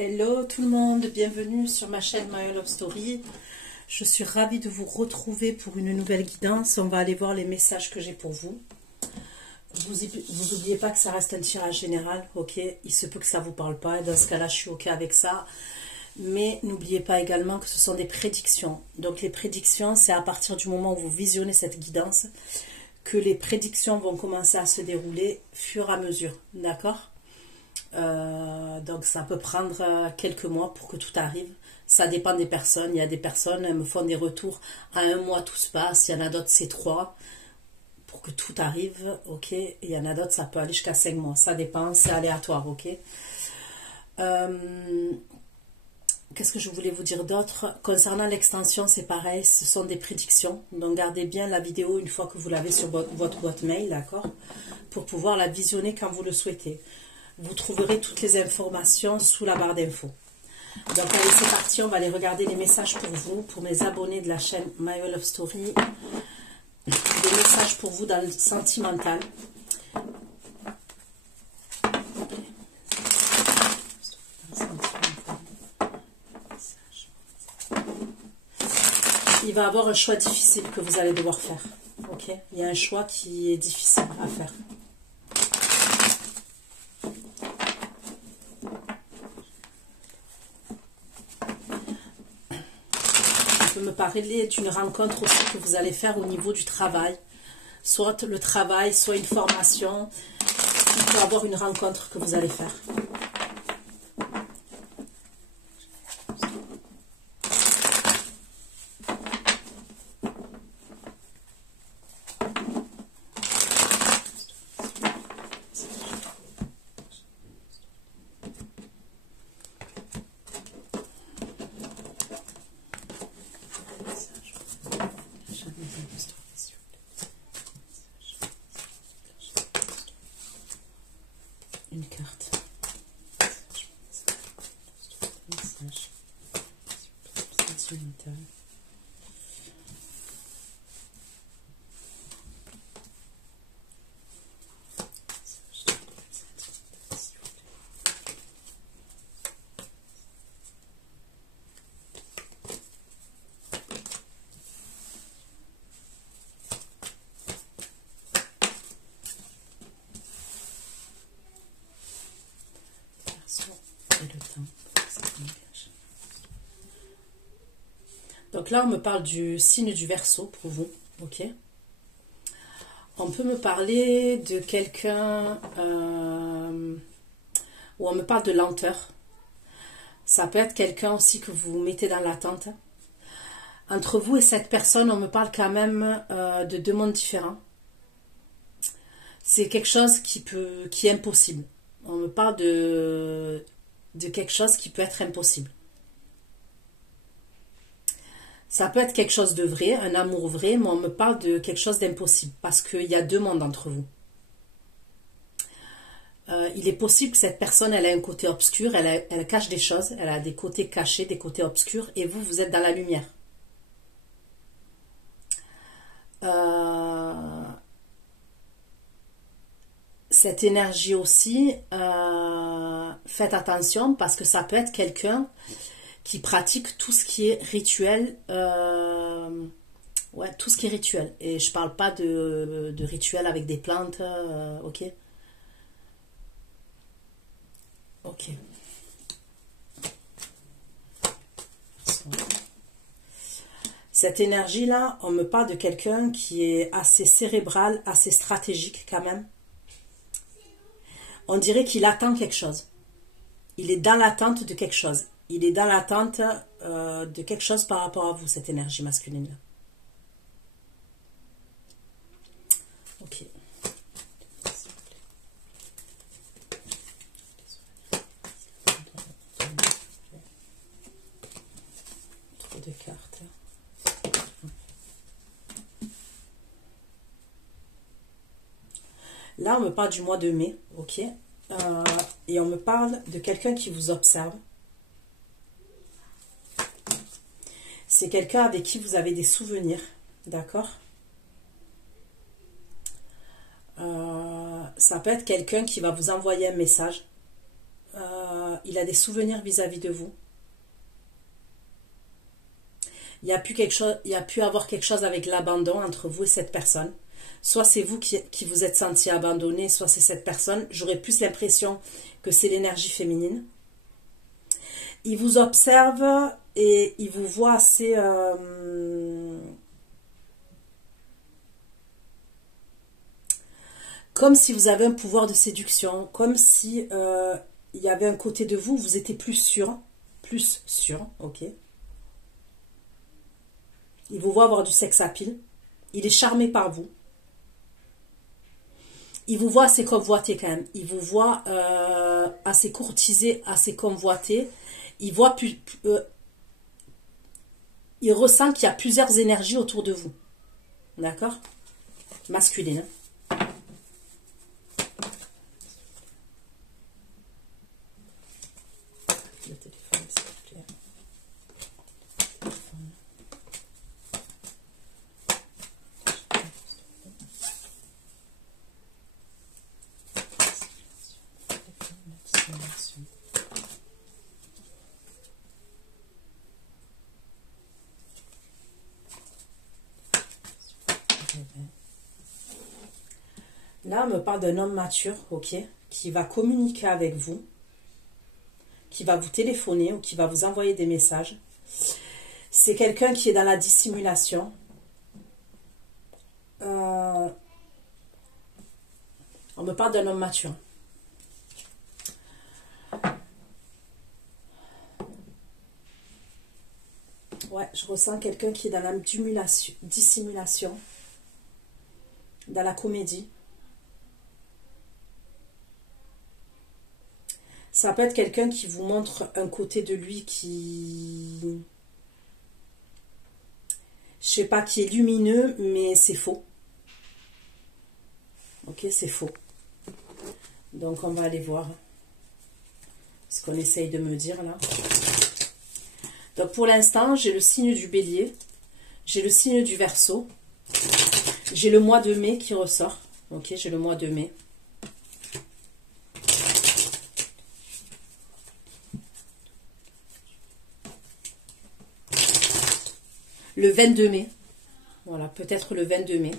Hello tout le monde, bienvenue sur ma chaîne My Love Story. Je suis ravie de vous retrouver pour une nouvelle guidance. On va aller voir les messages que j'ai pour vous. Vous n'oubliez pas que ça reste un tirage général, ok? Il se peut que ça ne vous parle pas, et dans ce cas-là, je suis ok avec ça. Mais n'oubliez pas également que ce sont des prédictions. Donc les prédictions, c'est à partir du moment où vous visionnez cette guidance que les prédictions vont commencer à se dérouler fur et à mesure, d'accord? Donc ça peut prendre quelques mois pour que tout arrive. Ça dépend des personnes. Il y a des personnes, elles me font des retours à 1 mois, tout se passe. Il y en a d'autres, c'est 3 pour que tout arrive, ok. Et il y en a d'autres, ça peut aller jusqu'à 5 mois. Ça dépend, c'est aléatoire, ok. Qu'est-ce que je voulais vous dire d'autre? Concernant l'extension, c'est pareil, ce sont des prédictions. Donc gardez bien la vidéo une fois que vous l'avez sur votre boîte mail, d'accord, pour pouvoir la visionner quand vous le souhaitez. Vous trouverez toutes les informations sous la barre d'infos. Donc allez, c'est parti, on va aller regarder les messages pour vous, pour mes abonnés de la chaîne My Love Story. Des messages pour vous dans le sentimental. Il va y avoir un choix difficile que vous allez devoir faire. Ok, il y a un choix qui est difficile à faire. Me parler d'une rencontre aussi que vous allez faire au niveau du travail, soit le travail, soit une formation. Il peut y avoir une rencontre que vous allez faire. Une carte. Message. Sentimental. Et le temps. Donc là, on me parle du signe du Verseau pour vous, ok. On peut me parler de quelqu'un où on me parle de lenteur. Ça peut être quelqu'un aussi que vous mettez dans l'attente. Entre vous et cette personne, on me parle quand même de 2 mondes différents. C'est quelque chose qui est impossible. On me parle de quelque chose qui peut être impossible. Ça peut être quelque chose de vrai, un amour vrai, mais on me parle de quelque chose d'impossible, parce qu'il y a 2 mondes entre vous. Il est possible que cette personne, elle a un côté obscur, elle cache des choses, elle a des côtés cachés, des côtés obscurs, et vous, vous êtes dans la lumière. Cette énergie aussi, faites attention, parce que ça peut être quelqu'un qui pratique tout ce qui est rituel, ouais, tout ce qui est rituel. Et je parle pas de rituel avec des plantes, ok. Ok. Cette énergie-là, on me parle de quelqu'un qui est assez cérébral, assez stratégique quand même. On dirait qu'il attend quelque chose. Il est dans l'attente de quelque chose. Il est dans l'attente de quelque chose par rapport à vous, cette énergie masculine-là. Ok. Trop de cartes. Là, on me parle du mois de mai, ok. Et on me parle de quelqu'un qui vous observe. C'est quelqu'un avec qui vous avez des souvenirs, d'accord. Ça peut être quelqu'un qui va vous envoyer un message. il a des souvenirs vis-à-vis de vous. Il y a pu quelque chose, il y a pu avoir quelque chose avec l'abandon entre vous et cette personne. Soit c'est vous qui vous êtes senti abandonné, soit c'est cette personne. J'aurais plus l'impression que c'est l'énergie féminine. Il vous observe et il vous voit assez... comme si vous avez un pouvoir de séduction, comme si il y avait un côté de vous, vous étiez plus sûr, ok. Il vous voit avoir du sex appeal, il est charmé par vous. Il vous voit assez convoité quand même, il vous voit assez courtisé, assez convoité. Il voit il ressent qu'il y a plusieurs énergies autour de vous. D'accord? Masculine. Le téléphone, s'il vous plaît. Là, on me parle d'un homme mature, ok, qui va communiquer avec vous, qui va vous téléphoner ou qui va vous envoyer des messages. C'est quelqu'un qui est dans la dissimulation. On me parle d'un homme mature. Ouais, je ressens quelqu'un qui est dans la dissimulation, dans la comédie. Ça peut être quelqu'un qui vous montre un côté de lui qui... Je sais pas, qui est lumineux, mais c'est faux. Ok, c'est faux. Donc, on va aller voir ce qu'on essaye de me dire là. Donc, pour l'instant, j'ai le signe du Bélier. J'ai le signe du Verseau. J'ai le mois de mai qui ressort. Ok, j'ai le mois de mai. Le 22 mai. Voilà, peut-être le 22 mai.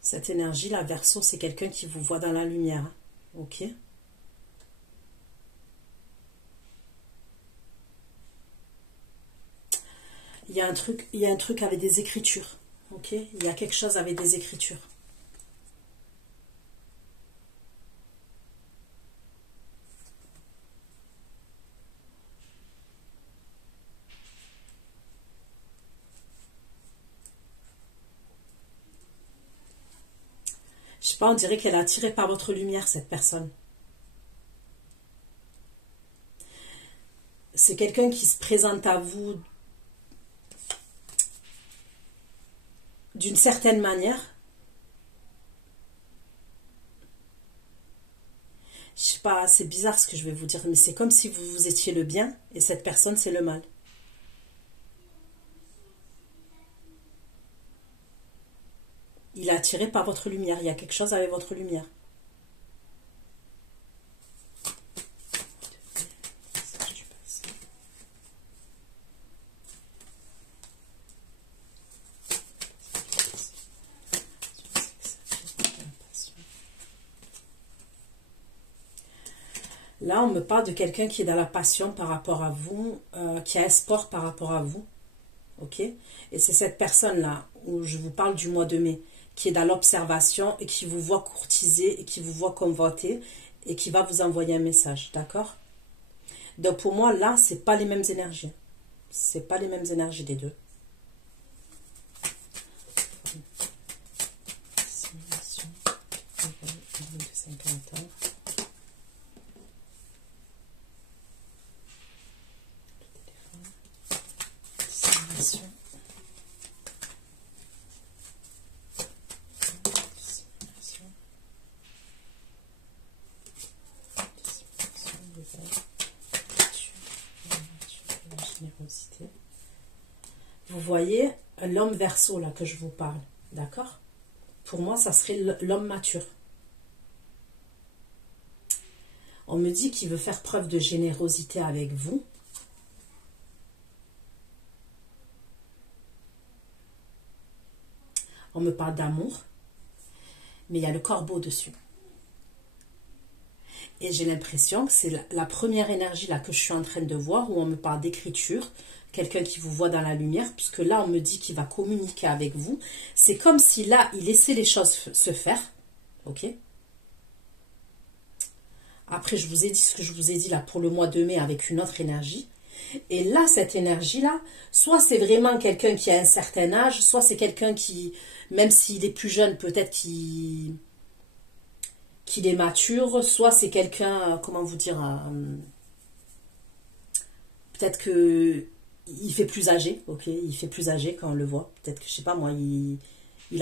Cette énergie, la Verseau, c'est quelqu'un qui vous voit dans la lumière. Ok? Il y a un truc avec des écritures. Ok? Il y a quelque chose avec des écritures. Je sais pas, on dirait qu'elle est attirée par votre lumière, cette personne. C'est quelqu'un qui se présente à vous d'une certaine manière. Je sais pas, c'est bizarre ce que je vais vous dire, mais c'est comme si vous étiez le bien et cette personne, c'est le mal. Il est attiré par votre lumière. Il y a quelque chose avec votre lumière. Là, on me parle de quelqu'un qui est dans la passion par rapport à vous, qui a espoir par rapport à vous. Ok? Et c'est cette personne-là, où je vous parle du mois de mai, qui est dans l'observation et qui vous voit courtiser et qui vous voit convoiter et qui va vous envoyer un message, d'accord? Donc pour moi, là, c'est pas les mêmes énergies. C'est pas les mêmes énergies des deux. Vous voyez l'homme Verseau là que je vous parle, d'accord? Pour moi, ça serait l'homme mature. On me dit qu'il veut faire preuve de générosité avec vous. On me parle d'amour, mais il y a le corbeau dessus. Et j'ai l'impression que c'est la première énergie là que je suis en train de voir, où on me parle d'écriture, quelqu'un qui vous voit dans la lumière, puisque là on me dit qu'il va communiquer avec vous. C'est comme si là il laissait les choses se faire, ok? Après je vous ai dit ce que je vous ai dit là pour le mois de mai avec une autre énergie. Et là cette énergie là, soit c'est vraiment quelqu'un qui a un certain âge, soit c'est quelqu'un qui, même s'il est plus jeune, peut-être qu'il est mature, soit c'est quelqu'un, comment vous dire, peut-être que il fait plus âgé, ok, il fait plus âgé quand on le voit, peut-être que, je sais pas moi, il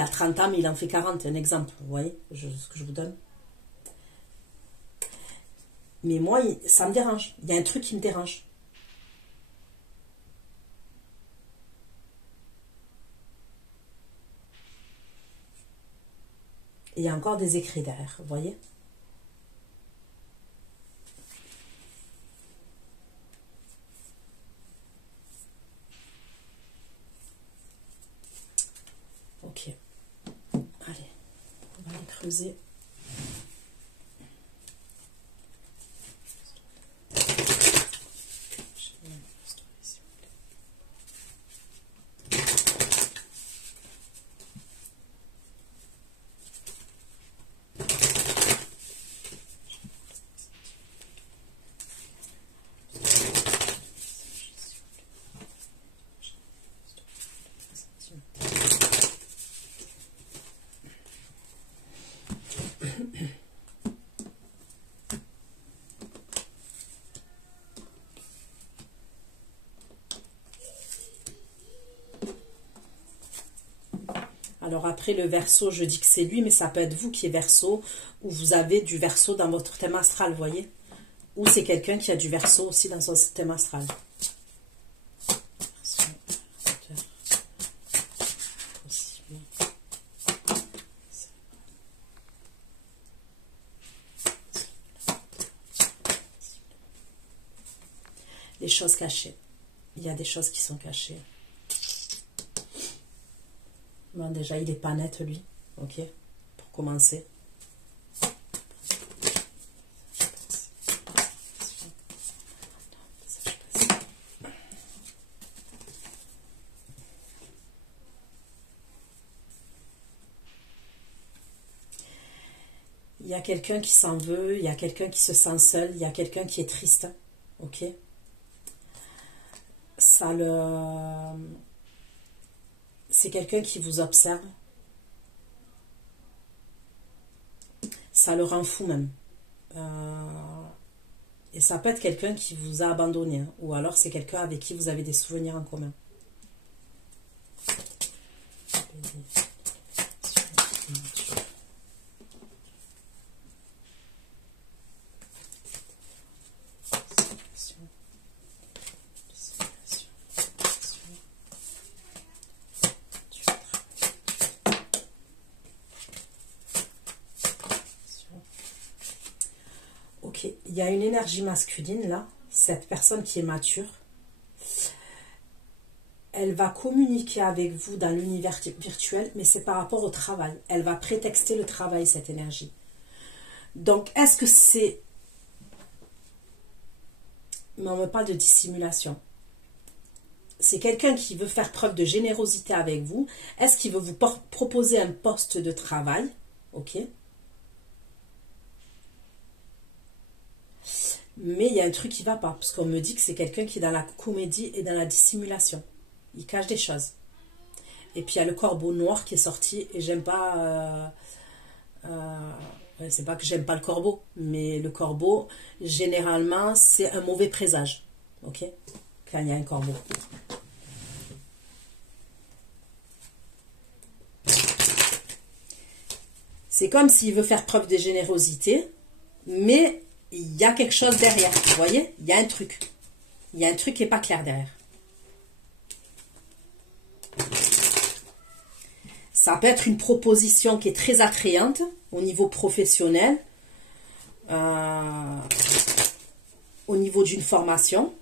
a 30 ans, mais il en fait 40, un exemple, vous voyez, ce que je vous donne. Mais moi, ça me dérange, il y a un truc qui me dérange. Et il y a encore des écrits derrière, vous voyez. Ok. Allez, on va aller creuser. Alors après le Verseau, je dis que c'est lui, mais ça peut être vous qui est Verseau, ou vous avez du Verseau dans votre thème astral, vous voyez. Ou c'est quelqu'un qui a du Verseau aussi dans son thème astral. Les choses cachées. Il y a des choses qui sont cachées. Bon, déjà, il n'est pas net, lui. Ok, pour commencer. Il y a quelqu'un qui s'en veut, il y a quelqu'un qui se sent seul, il y a quelqu'un qui est triste. Ok, ça le... C'est quelqu'un qui vous observe. Ça le rend fou même. Et ça peut être quelqu'un qui vous a abandonné. Hein, ou alors c'est quelqu'un avec qui vous avez des souvenirs en commun. Ok, il y a une énergie masculine là, cette personne qui est mature, elle va communiquer avec vous dans l'univers virtuel, mais c'est par rapport au travail. Elle va prétexter le travail, cette énergie. Donc, est-ce que c'est... Mais on me parle de dissimulation. c'est quelqu'un qui veut faire preuve de générosité avec vous. Est-ce qu'il veut vous proposer un poste de travail? Ok. Mais il y a un truc qui ne va pas, parce qu'on me dit que c'est quelqu'un qui est dans la comédie et dans la dissimulation. Il cache des choses. Et puis il y a le corbeau noir qui est sorti, et j'aime pas... c'est pas que j'aime pas le corbeau, mais le corbeau, généralement, c'est un mauvais présage. Ok? Quand il y a un corbeau. C'est comme s'il veut faire preuve de générosité, mais il y a quelque chose derrière. Vous voyez? Il y a un truc. Il y a un truc qui n'est pas clair derrière. Ça peut être une proposition qui est très attrayante au niveau professionnel, au niveau d'une formation.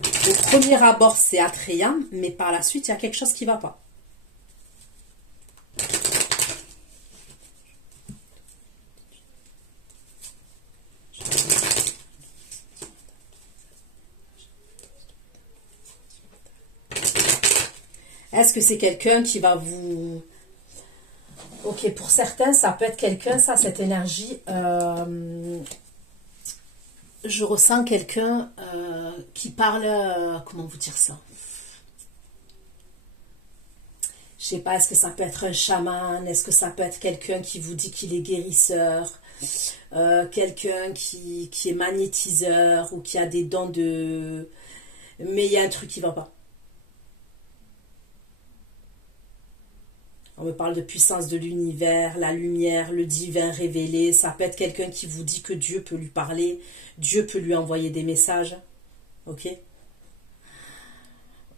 Au premier abord, c'est attrayant, mais par la suite, il y a quelque chose qui ne va pas. Est-ce que c'est quelqu'un qui va vous... Ok, pour certains, ça peut être quelqu'un, ça, cette énergie... Je ressens quelqu'un qui parle... comment vous dire ça? Je sais pas, est-ce que ça peut être un chaman? Est-ce que ça peut être quelqu'un qui vous dit qu'il est guérisseur? Quelqu'un qui est magnétiseur ou qui a des dons de... Mais il y a un truc qui ne va pas. On me parle de puissance de l'univers, la lumière, le divin révélé. Ça peut être quelqu'un qui vous dit que Dieu peut lui parler. Dieu peut lui envoyer des messages. Ok?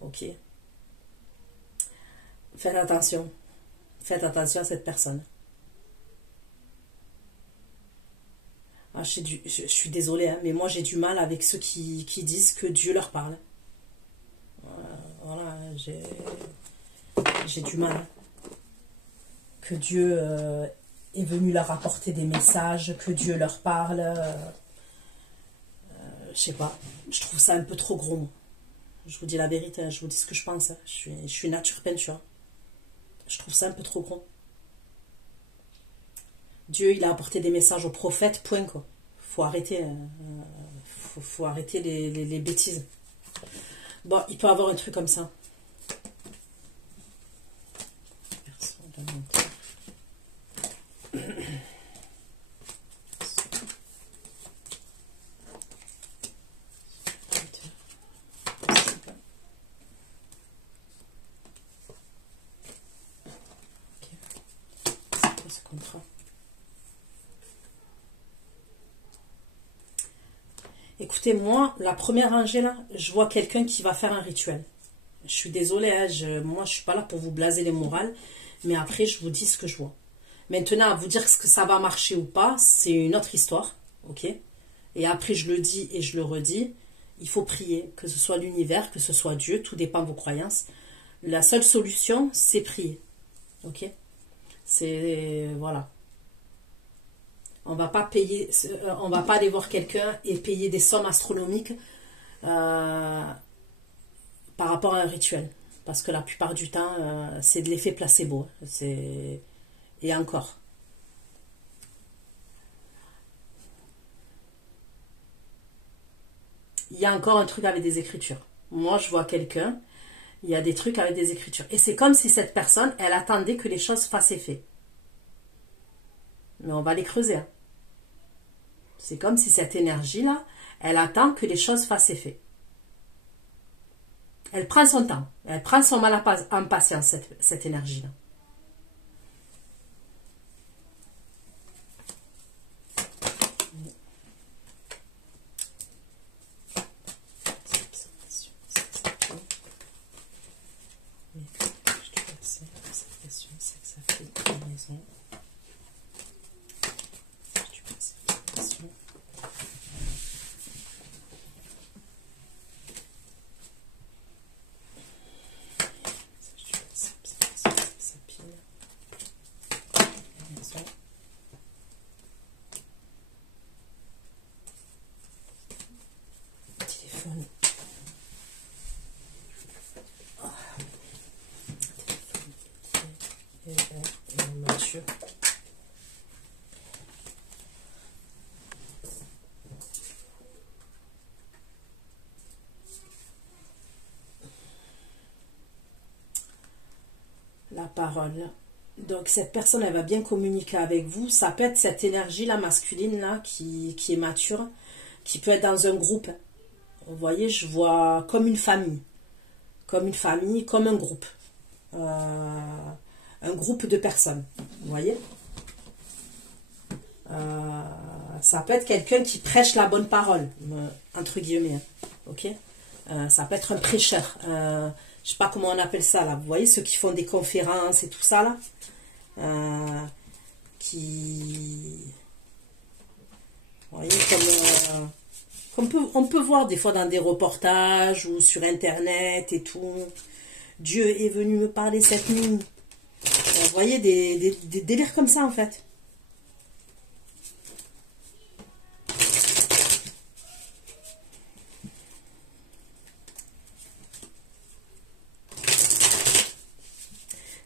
Ok. Faites attention. Faites attention à cette personne. Ah, je suis désolée, hein, mais moi j'ai du mal avec ceux qui disent que Dieu leur parle. Voilà, j'ai du mal. Que Dieu est venu leur apporter des messages, que Dieu leur parle. Je sais pas, je trouve ça un peu trop gros. Je vous dis la vérité, hein, je vous dis ce que je pense. Hein. Je suis nature peinture. Je trouve ça un peu trop gros. Dieu, il a apporté des messages aux prophètes, point quoi. Faut arrêter, faut arrêter les bêtises. Bon, il peut y avoir un truc comme ça. Écoutez, moi, la première rangée là, je vois quelqu'un qui va faire un rituel. Je suis désolée, hein, moi je suis pas là pour vous blaser les morales, mais après je vous dis ce que je vois. Maintenant, à vous dire que ça va marcher ou pas, c'est une autre histoire, ok? Et après je le dis et je le redis, il faut prier, que ce soit l'univers, que ce soit Dieu, tout dépend de vos croyances. La seule solution, c'est prier, ok? C'est, voilà. On va pas payer, on va pas aller voir quelqu'un et payer des sommes astronomiques par rapport à un rituel. Parce que la plupart du temps, c'est de l'effet placebo. Et encore. Il y a encore un truc avec des écritures. Moi, je vois quelqu'un, il y a des trucs avec des écritures. Et c'est comme si cette personne, elle attendait que les choses fassent effet. Mais on va les creuser. Hein. C'est comme si cette énergie-là, elle attend que les choses fassent effet. Elle prend son temps. Elle prend son mal en patience, cette énergie-là. parole. Donc cette personne, elle va bien communiquer avec vous. Ça peut être cette énergie-là masculine là qui est mature, qui peut être dans un groupe. Vous voyez, je vois comme une famille, comme un groupe. Un groupe de personnes. Vous voyez, ça peut être quelqu'un qui prêche la bonne parole, entre guillemets. Hein, ok, ça peut être un prêcheur. Je sais pas comment on appelle ça là. Vous voyez, ceux qui font des conférences et tout ça là. Vous voyez, comme on peut voir des fois dans des reportages ou sur internet et tout. Dieu est venu me parler cette nuit. Vous voyez, des délires comme ça en fait.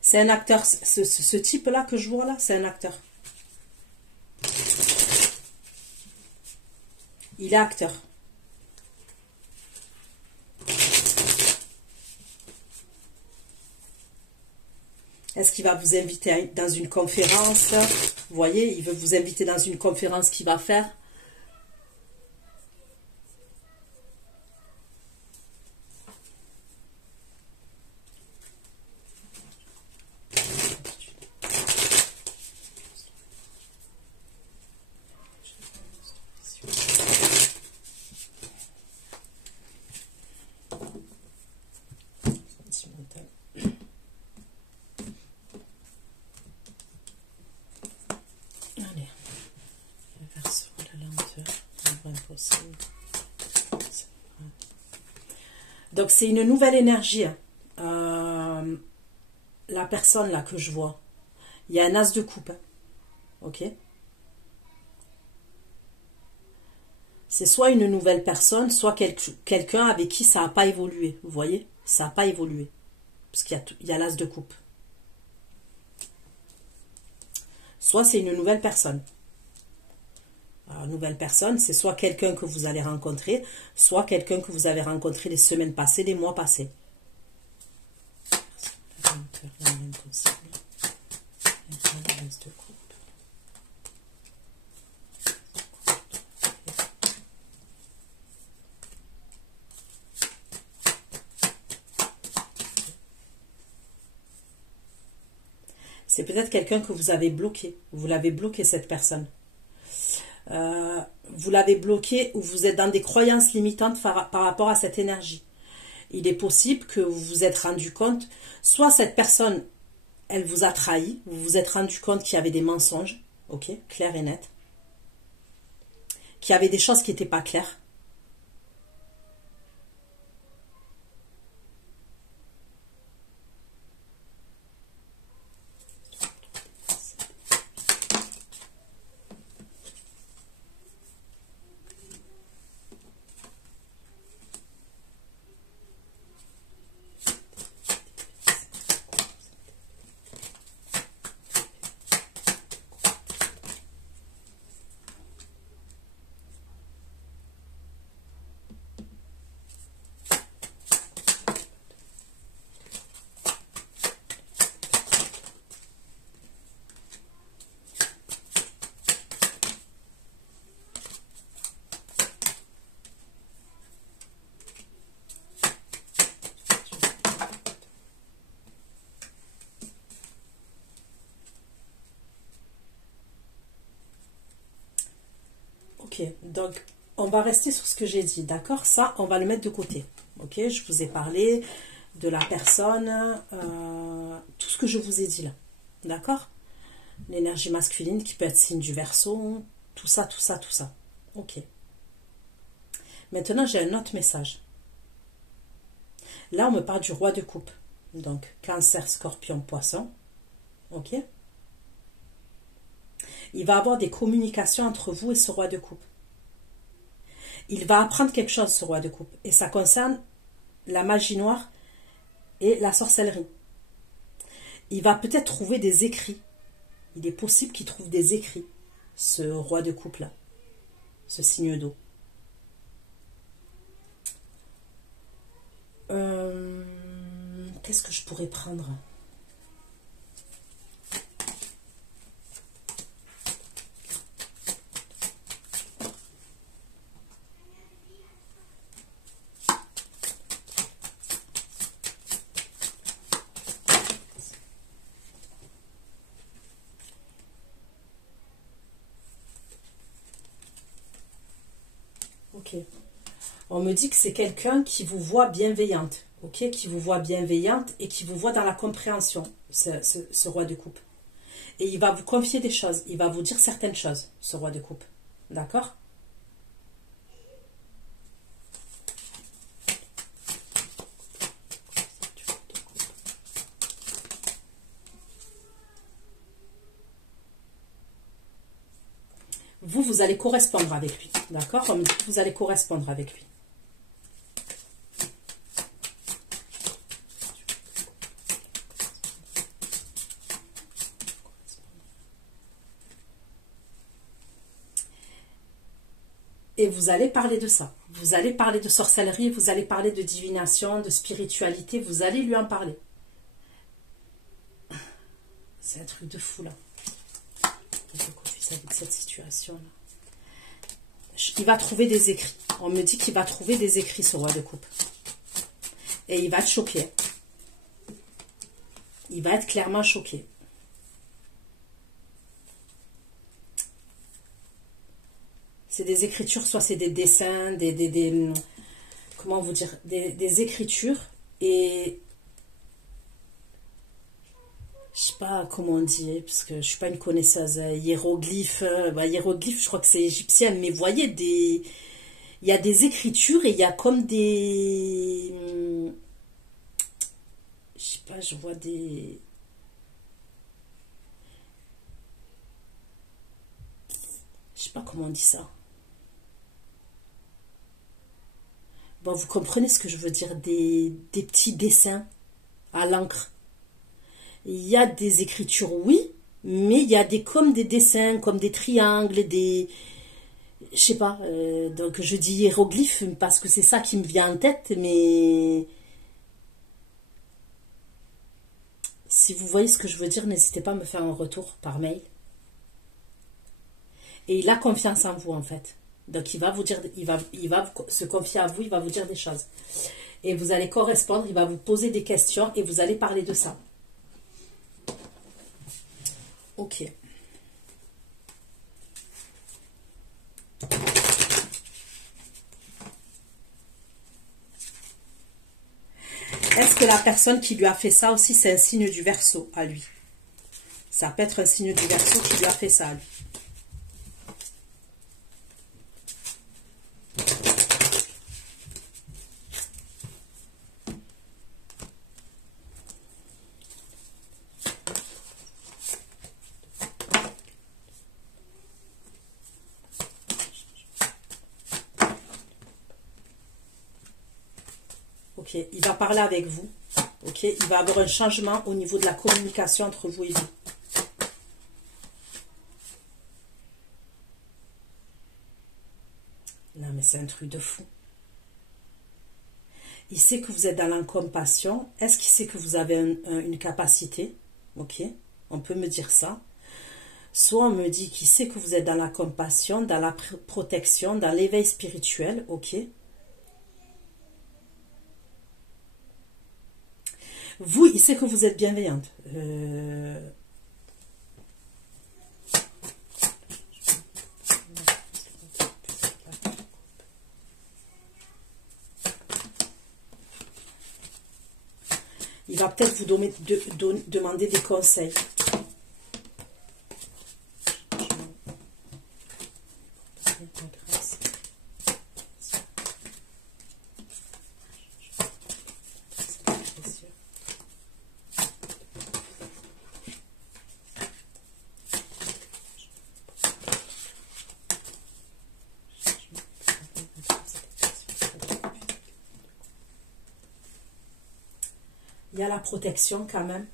C'est un acteur, ce type-là que je vois là, c'est un acteur. Il est acteur. Est-ce qu'il va vous inviter dans une conférence? Vous voyez, il veut vous inviter dans une conférence qu'il va faire. Donc c'est une nouvelle énergie. La personne là que je vois, il y a un as de coupe. Ok. C'est soit une nouvelle personne, soit quelqu'un avec qui ça n'a pas évolué. Vous voyez, ça n'a pas évolué. Parce qu'il y a l'as de coupe. Soit c'est une nouvelle personne. Alors, nouvelle personne, c'est soit quelqu'un que vous allez rencontrer, soit quelqu'un que vous avez rencontré les semaines passées, les mois passés. C'est peut-être quelqu'un que vous avez bloqué. Vous l'avez bloqué, cette personne. Vous l'avez bloqué ou vous êtes dans des croyances limitantes par rapport à cette énergie. Il est possible que vous vous êtes rendu compte, soit cette personne, elle vous a trahi, vous vous êtes rendu compte qu'il y avait des mensonges, ok, clair et net, qu'il y avait des choses qui n'étaient pas claires. Ok, donc on va rester sur ce que j'ai dit, d'accord? Ça, on va le mettre de côté. Ok, je vous ai parlé de la personne, tout ce que je vous ai dit là, d'accord? L'énergie masculine qui peut être signe du Verseau, tout ça, tout ça, tout ça. Ok. Maintenant, j'ai un autre message. Là, on me parle du roi de coupe. Donc, Cancer, Scorpion, Poisson. Ok? Il va avoir des communications entre vous et ce roi de coupe. Il va apprendre quelque chose, ce roi de coupe. Et ça concerne la magie noire et la sorcellerie. Il va peut-être trouver des écrits. Il est possible qu'il trouve des écrits, ce roi de coupe-là, ce signe d'eau. Qu'est-ce que je pourrais prendre? Ok. On me dit que c'est quelqu'un qui vous voit bienveillante. Ok, qui vous voit bienveillante et qui vous voit dans la compréhension, ce roi de coupe. Et il va vous confier des choses. Il va vous dire certaines choses, ce roi de coupe. D'accord? Vous allez correspondre avec lui. D'accord? On me dit que vous allez correspondre avec lui. Et vous allez parler de ça. Vous allez parler de sorcellerie, vous allez parler de divination, de spiritualité, vous allez lui en parler. C'est un truc de fou là. Avec cette situation là. Il va trouver des écrits. On me dit qu'il va trouver des écrits, ce roi de coupe. Et il va être choqué. Il va être clairement choqué. C'est des écritures, soit c'est des dessins, comment vous dire, des écritures. Et je sais pas comment on dit, parce que je suis pas une connaisseuse. Hiéroglyphes, hiéroglyphes, je crois que c'est égyptien. Mais vous voyez, il y a des écritures et il y a comme des... Je sais pas, je vois des... Je sais pas comment on dit ça. Bon, vous comprenez ce que je veux dire, des petits dessins à l'encre. Il y a des écritures, oui, mais il y a comme des dessins, comme des triangles, des... Je sais pas, donc je dis hiéroglyphes parce que c'est ça qui me vient en tête, mais... Si vous voyez ce que je veux dire, n'hésitez pas à me faire un retour par mail. Et il a confiance en vous, en fait. Donc, il va vous dire, il va se confier à vous, il va vous dire des choses. Et vous allez correspondre, il va vous poser des questions et vous allez parler de ça. Ok. Est-ce que la personne qui lui a fait ça aussi, c'est un signe du Verseau à lui? Ça peut être un signe du Verseau qui lui a fait ça à lui. Ok, il va parler avec vous. Ok, il va avoir un changement au niveau de la communication entre vous et lui. Non, mais c'est un truc de fou. Il sait que vous êtes dans l'incompassion. Est-ce qu'il sait que vous avez une capacité? Ok, on peut me dire ça. Soit on me dit qu'il sait que vous êtes dans la compassion, dans la protection, dans l'éveil spirituel. Ok. Vous, il sait que vous êtes bienveillante. Il va peut-être vous demander des conseils. Il y a la protection quand même.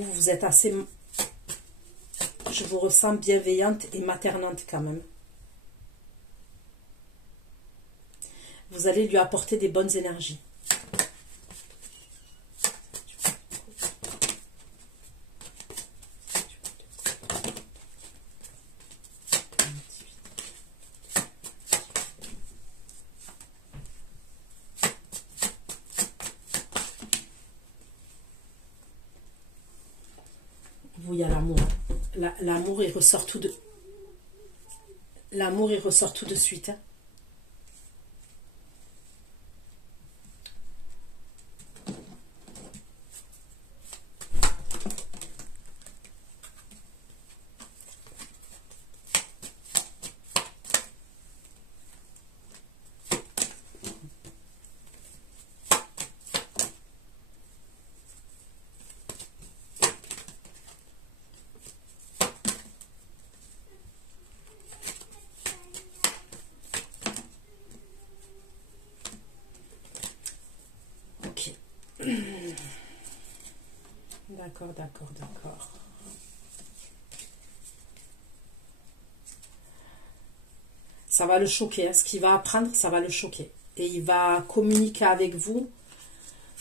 vous êtes assez... Je vous ressens bienveillante et maternante quand même. Vous allez lui apporter des bonnes énergies. Vous, il y a l'amour. L'amour, il ressort tout de... L'amour, il ressort tout de suite. Hein. D'accord, d'accord, d'accord. Ça va le choquer. Hein. Ce qu'il va apprendre, ça va le choquer. Et il va communiquer avec vous.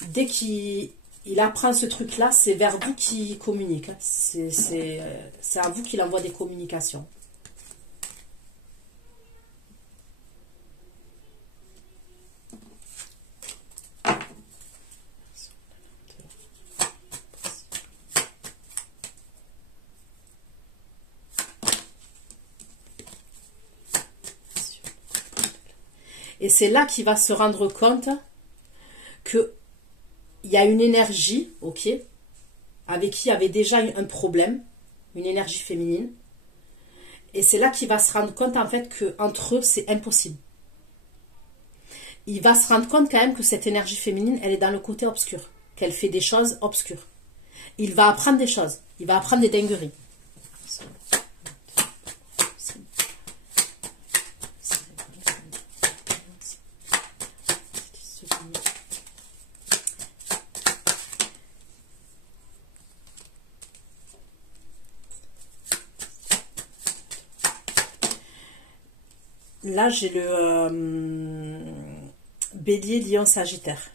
Dès qu'il apprend ce truc-là, c'est vers vous qu'il communique. Hein. C'est à vous qu'il envoie des communications. Et c'est là qu'il va se rendre compte qu'il y a une énergie, ok, avec qui il y avait déjà un problème, une énergie féminine. Et c'est là qu'il va se rendre compte en fait qu'entre eux, c'est impossible. Il va se rendre compte quand même que cette énergie féminine, elle est dans le côté obscur, qu'elle fait des choses obscures. Il va apprendre des choses, il va apprendre des dingueries. Là, j'ai le Bélier, Lion, Sagittaire.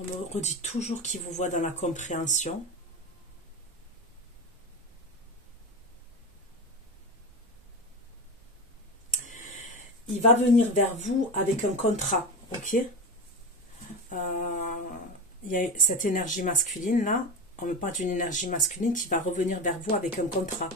On me redit toujours qu'il vous voit dans la compréhension. Il va venir vers vous avec un contrat, ok? Il y a cette énergie masculine là. On me parle d'une énergie masculine qui va revenir vers vous avec un contrat.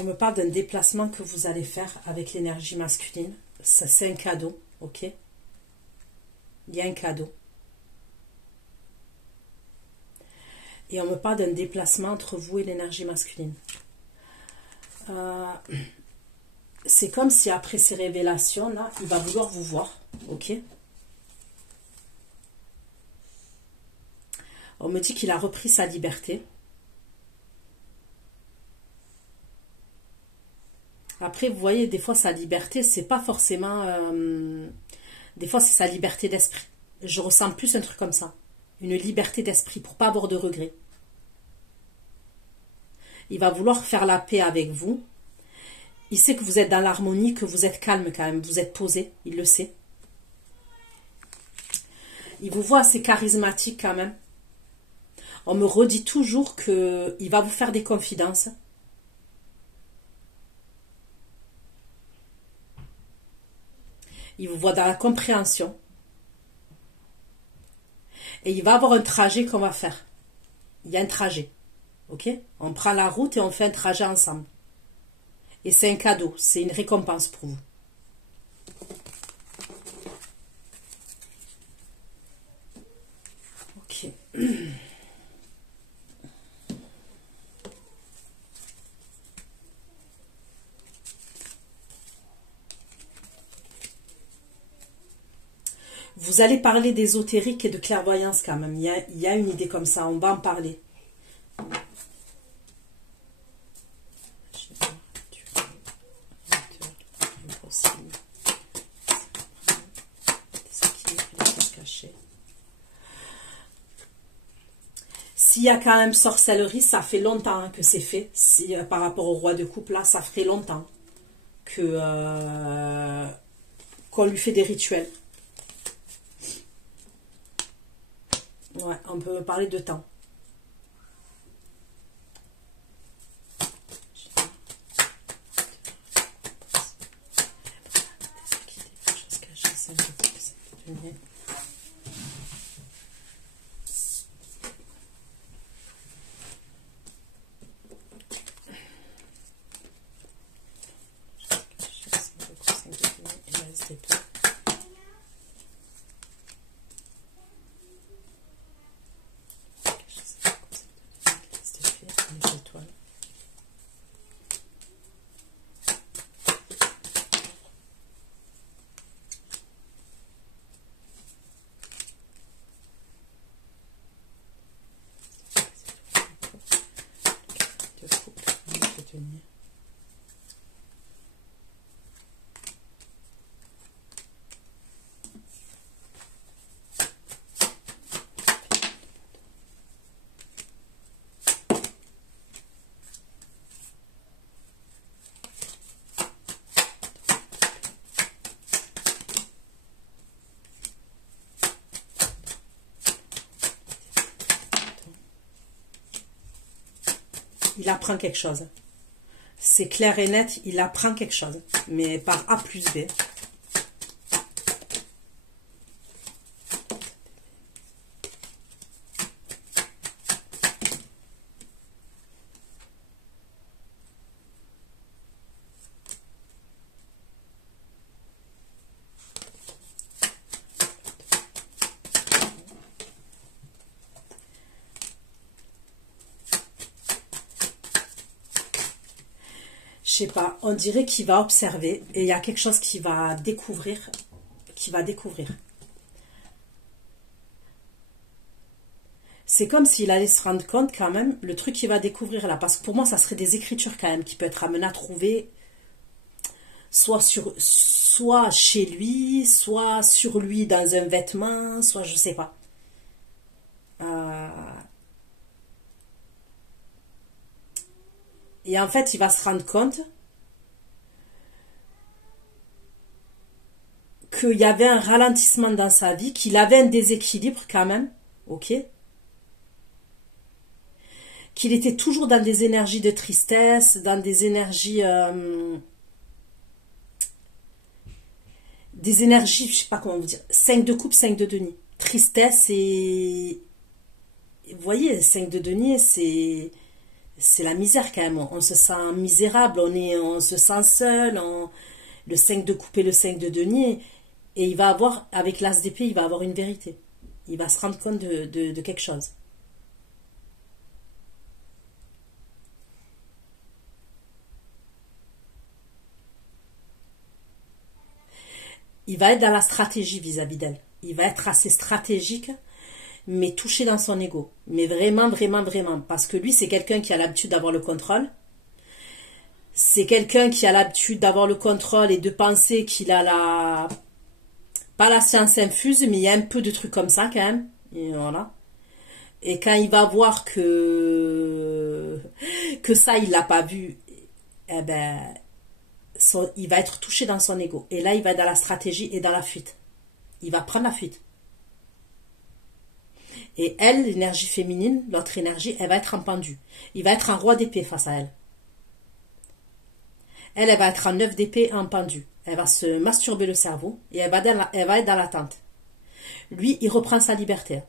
On me parle d'un déplacement que vous allez faire avec l'énergie masculine. Ça, c'est un cadeau, ok? Il y a un cadeau. Et on me parle d'un déplacement entre vous et l'énergie masculine. C'est comme si après ces révélations-là, il va vouloir vous voir, ok? On me dit qu'il a repris sa liberté. Après, vous voyez, des fois, sa liberté, c'est pas forcément... des fois, c'est sa liberté d'esprit. Je ressens plus un truc comme ça. Une liberté d'esprit pour pas avoir de regrets. Il va vouloir faire la paix avec vous. Il sait que vous êtes dans l'harmonie, que vous êtes calme quand même. Vous êtes posé, il le sait. Il vous voit assez charismatique quand même. On me redit toujours qu'il va vous faire des confidences. Il vous voit dans la compréhension. Et il va avoir un trajet qu'on va faire. Il y a un trajet. Ok? On prend la route et on fait un trajet ensemble. Et c'est un cadeau. C'est une récompense pour vous. Ok. Vous allez parler d'ésotérique et de clairvoyance quand même. Il y a une idée comme ça. On va en parler. S'il y a quand même sorcellerie, ça fait longtemps que c'est fait. Si, par rapport au roi de coupe, là, ça ferait longtemps que qu'on lui fait des rituels. Ouais, on peut parler de temps. Il apprend quelque chose. C'est clair et net, il apprend quelque chose. Mais par A plus B. Je sais pas, on dirait qu'il va observer et il y a quelque chose qu'il va découvrir, C'est comme s'il allait se rendre compte quand même, le truc qu'il va découvrir là, parce que pour moi ça serait des écritures quand même qui peut être amené à trouver, soit chez lui, soit sur lui dans un vêtement, soit je sais pas. Et en fait, il va se rendre compte qu'il y avait un ralentissement dans sa vie, qu'il avait un déséquilibre quand même, ok? Qu'il était toujours dans des énergies de tristesse, dans des énergies, je sais pas comment vous dire, 5 de coupe, 5 de denier. Tristesse et, vous voyez, 5 de denier, c'est c'est la misère quand même. On se sent misérable, on se sent seul. Le 5 de coupe et le 5 de denier. Et il va avoir, avec l'as d'épée, il va avoir une vérité. Il va se rendre compte de quelque chose. Il va être dans la stratégie vis-à-vis d'elle. Il va être assez stratégique, mais touché dans son ego. Mais vraiment, vraiment, vraiment. Parce que lui, c'est quelqu'un qui a l'habitude d'avoir le contrôle. C'est quelqu'un qui a l'habitude d'avoir le contrôle et de penser qu'il a la... Pas la science infuse, mais il y a un peu de trucs comme ça quand même. Et voilà. Et quand il va voir que ça, il l'a pas vu, eh ben, il va être touché dans son ego. Et là, il va être dans la stratégie et dans la fuite. Il va prendre la fuite. Et elle, l'énergie féminine, l'autre énergie, elle va être en pendu. Il va être un roi d'épée face à elle. Elle va être en 9 d'épée en pendu. Elle va se masturber le cerveau et elle va être dans l'attente. Lui, il reprend sa liberté.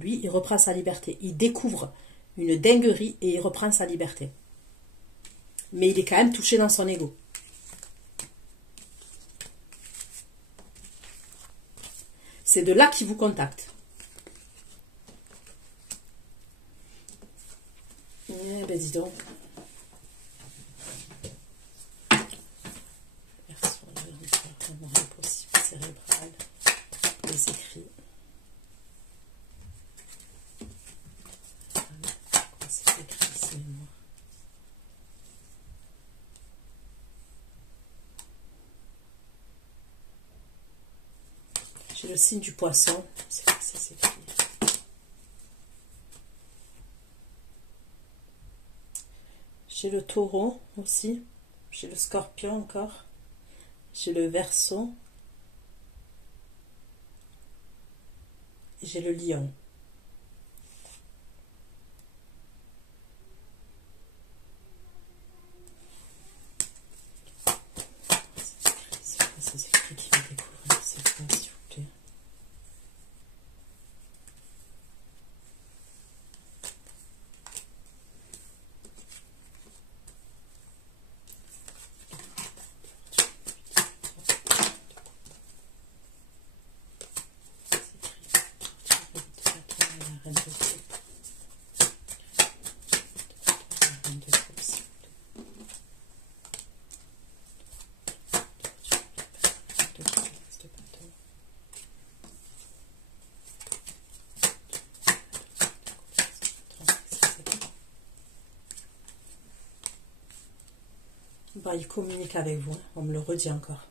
Lui, il reprend sa liberté. Il découvre une dinguerie et il reprend sa liberté. Mais il est quand même touché dans son ego. C'est de là qu'il vous contacte. Eh ben dis donc. Impossible cérébral. Les écrits. C'est écrit ici, moi. J'ai le signe du poisson. C'est quoi ça s'écrit? J'ai le taureau aussi. J'ai le scorpion encore. J'ai le verseau. J'ai le lion. C'est quoi ces écrits qui vont découvrir? C'est quoi, s'il vous plaît? Bah, il communique avec vous, on me le redit encore.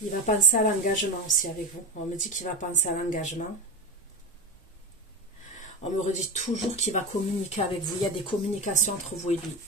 Il va penser à l'engagement aussi avec vous. On me dit qu'il va penser à l'engagement. On me redit toujours qu'il va communiquer avec vous. Il y a des communications entre vous et lui.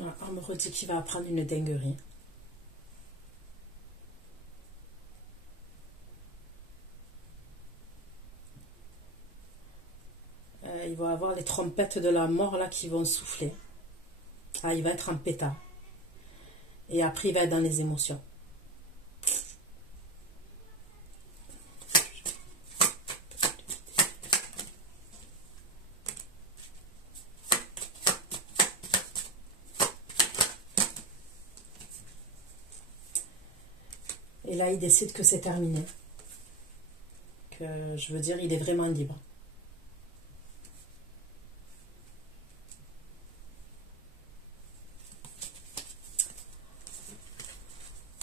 On me redit qu'il va apprendre une dinguerie. Il va avoir les trompettes de la mort là qui vont souffler. Ah, il va être en pétard. Et après, il va être dans les émotions. Et là, il décide que c'est terminé. Que, je veux dire, il est vraiment libre.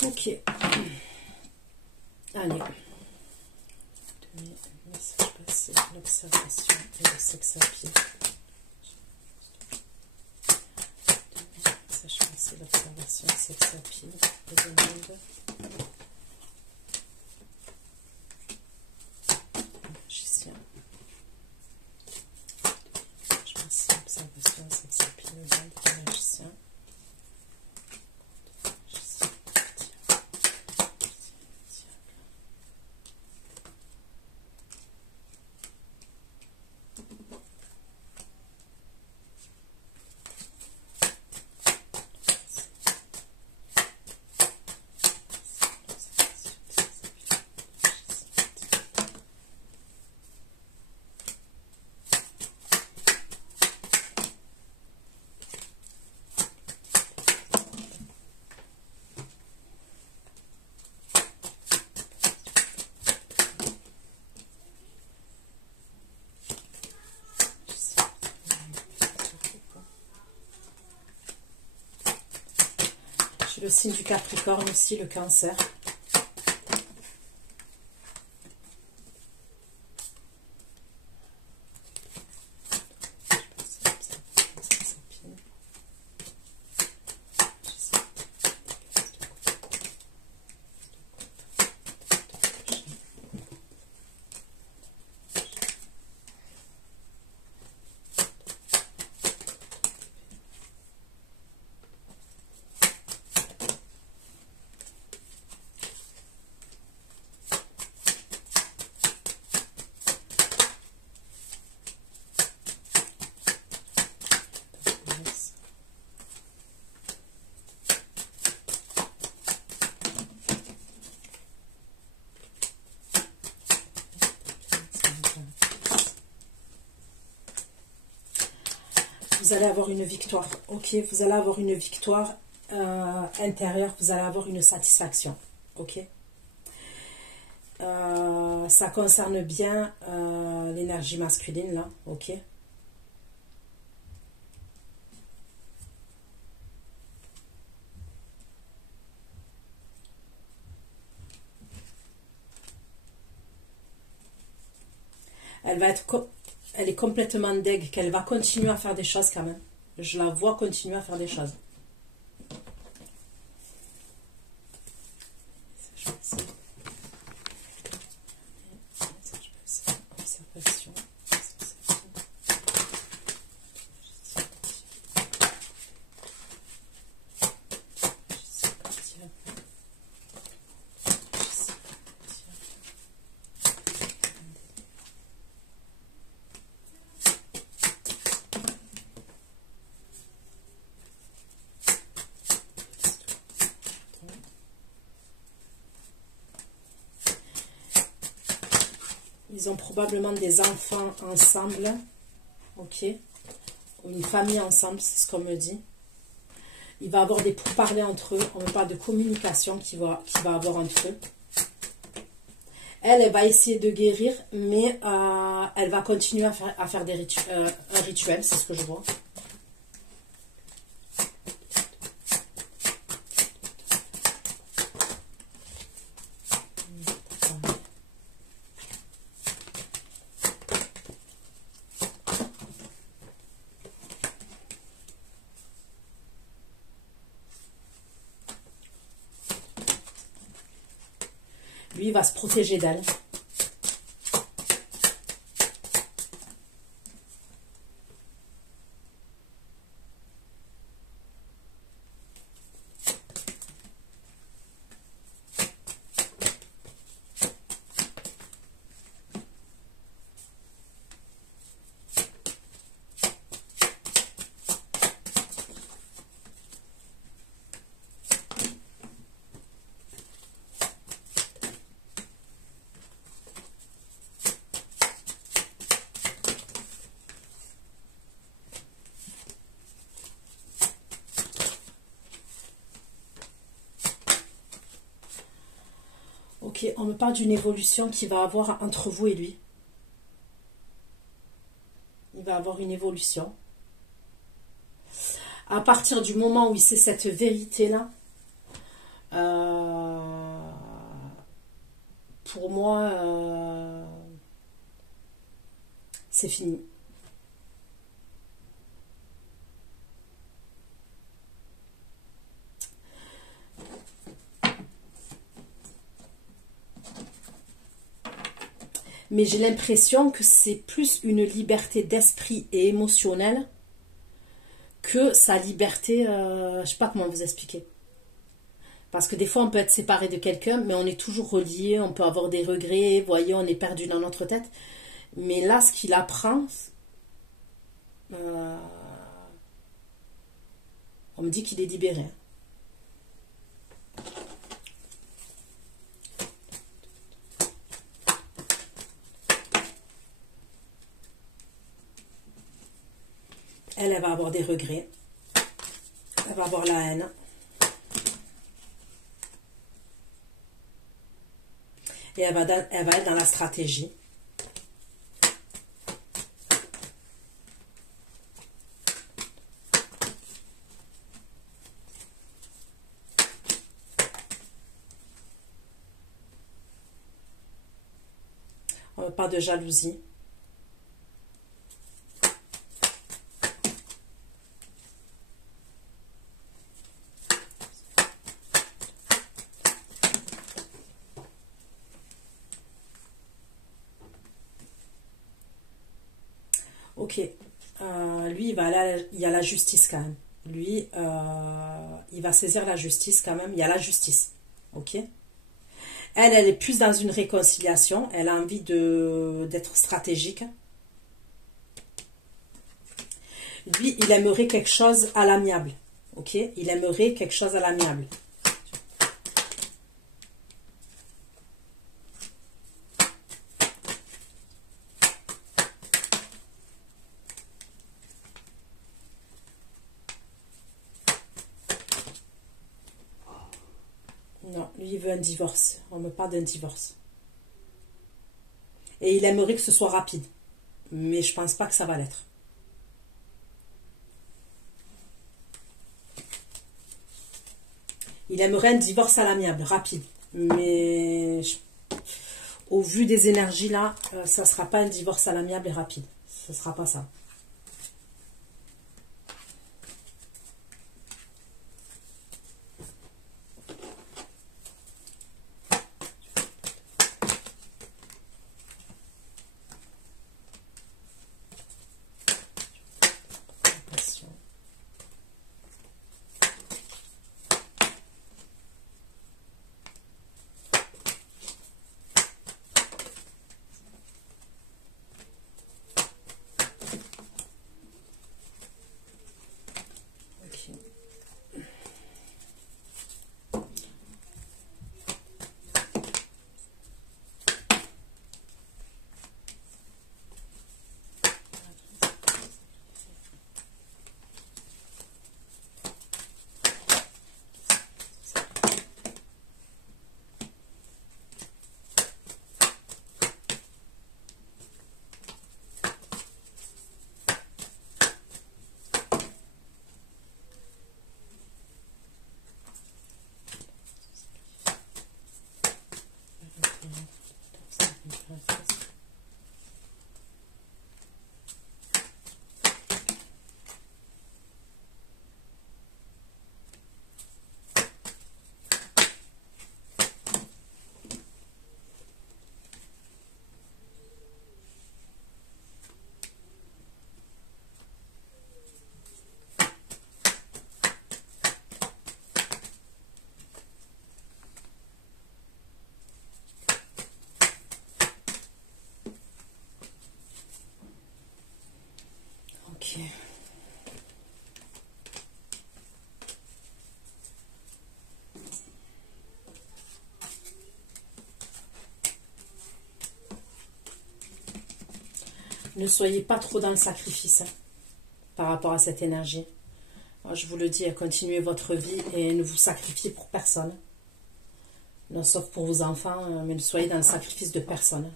Ok. Allez. Message passé, l'observation et le sexe à pied. Message passé, l'observation, le sexe à pied. Et demande. Magicien. Je passe l'observation, le sexe à pied, le demande, magicien. Le signe du Capricorne aussi, le Cancer. Vous allez avoir une victoire, ok? Vous allez avoir une victoire intérieure, vous allez avoir une satisfaction, ok? Ça concerne bien l'énergie masculine, là, ok? Elle est complètement deg, qu'elle va continuer à faire des choses quand même. Je la vois continuer à faire des choses. Ils ont probablement des enfants ensemble, ok, ou une famille ensemble, c'est ce qu'on me dit. Il va avoir des pourparlers entre eux, on me parle de communication qui va avoir entre eux. Elle va essayer de guérir, mais elle va continuer à faire des un rituel, c'est ce que je vois. Lui, il va se protéger d'elle. Ok, on me parle d'une évolution qu'il va avoir entre vous et lui. Il va avoir une évolution. À partir du moment où il sait cette vérité-là, pour moi, c'est fini. Mais j'ai l'impression que c'est plus une liberté d'esprit et émotionnelle que sa liberté, je ne sais pas comment vous expliquer. Parce que des fois, on peut être séparé de quelqu'un, mais on est toujours relié, on peut avoir des regrets, vous voyez, on est perdu dans notre tête. Mais là, ce qu'il apprend, on me dit qu'il est libéré. Elle va avoir des regrets. Elle va avoir la haine. Et elle va être dans la stratégie. On parle de jalousie. Ok, lui, il y a la justice quand même. Lui, il va saisir la justice quand même. Il y a la justice. Ok. Elle est plus dans une réconciliation. Elle a envie d'être stratégique. Lui, il aimerait quelque chose à l'amiable. Ok. Il aimerait quelque chose à l'amiable. Non, lui, il veut un divorce. On me parle d'un divorce. Et il aimerait que ce soit rapide. Mais je pense pas que ça va l'être. Il aimerait un divorce à l'amiable, rapide. Mais au vu des énergies là, ça ne sera pas un divorce à l'amiable et rapide. Ce ne sera pas ça. Ok. Ne soyez pas trop dans le sacrifice par rapport à cette énergie. Moi, je vous le dis, continuez votre vie et ne vous sacrifiez pour personne. Non, sauf pour vos enfants, mais ne soyez dans le sacrifice de personne.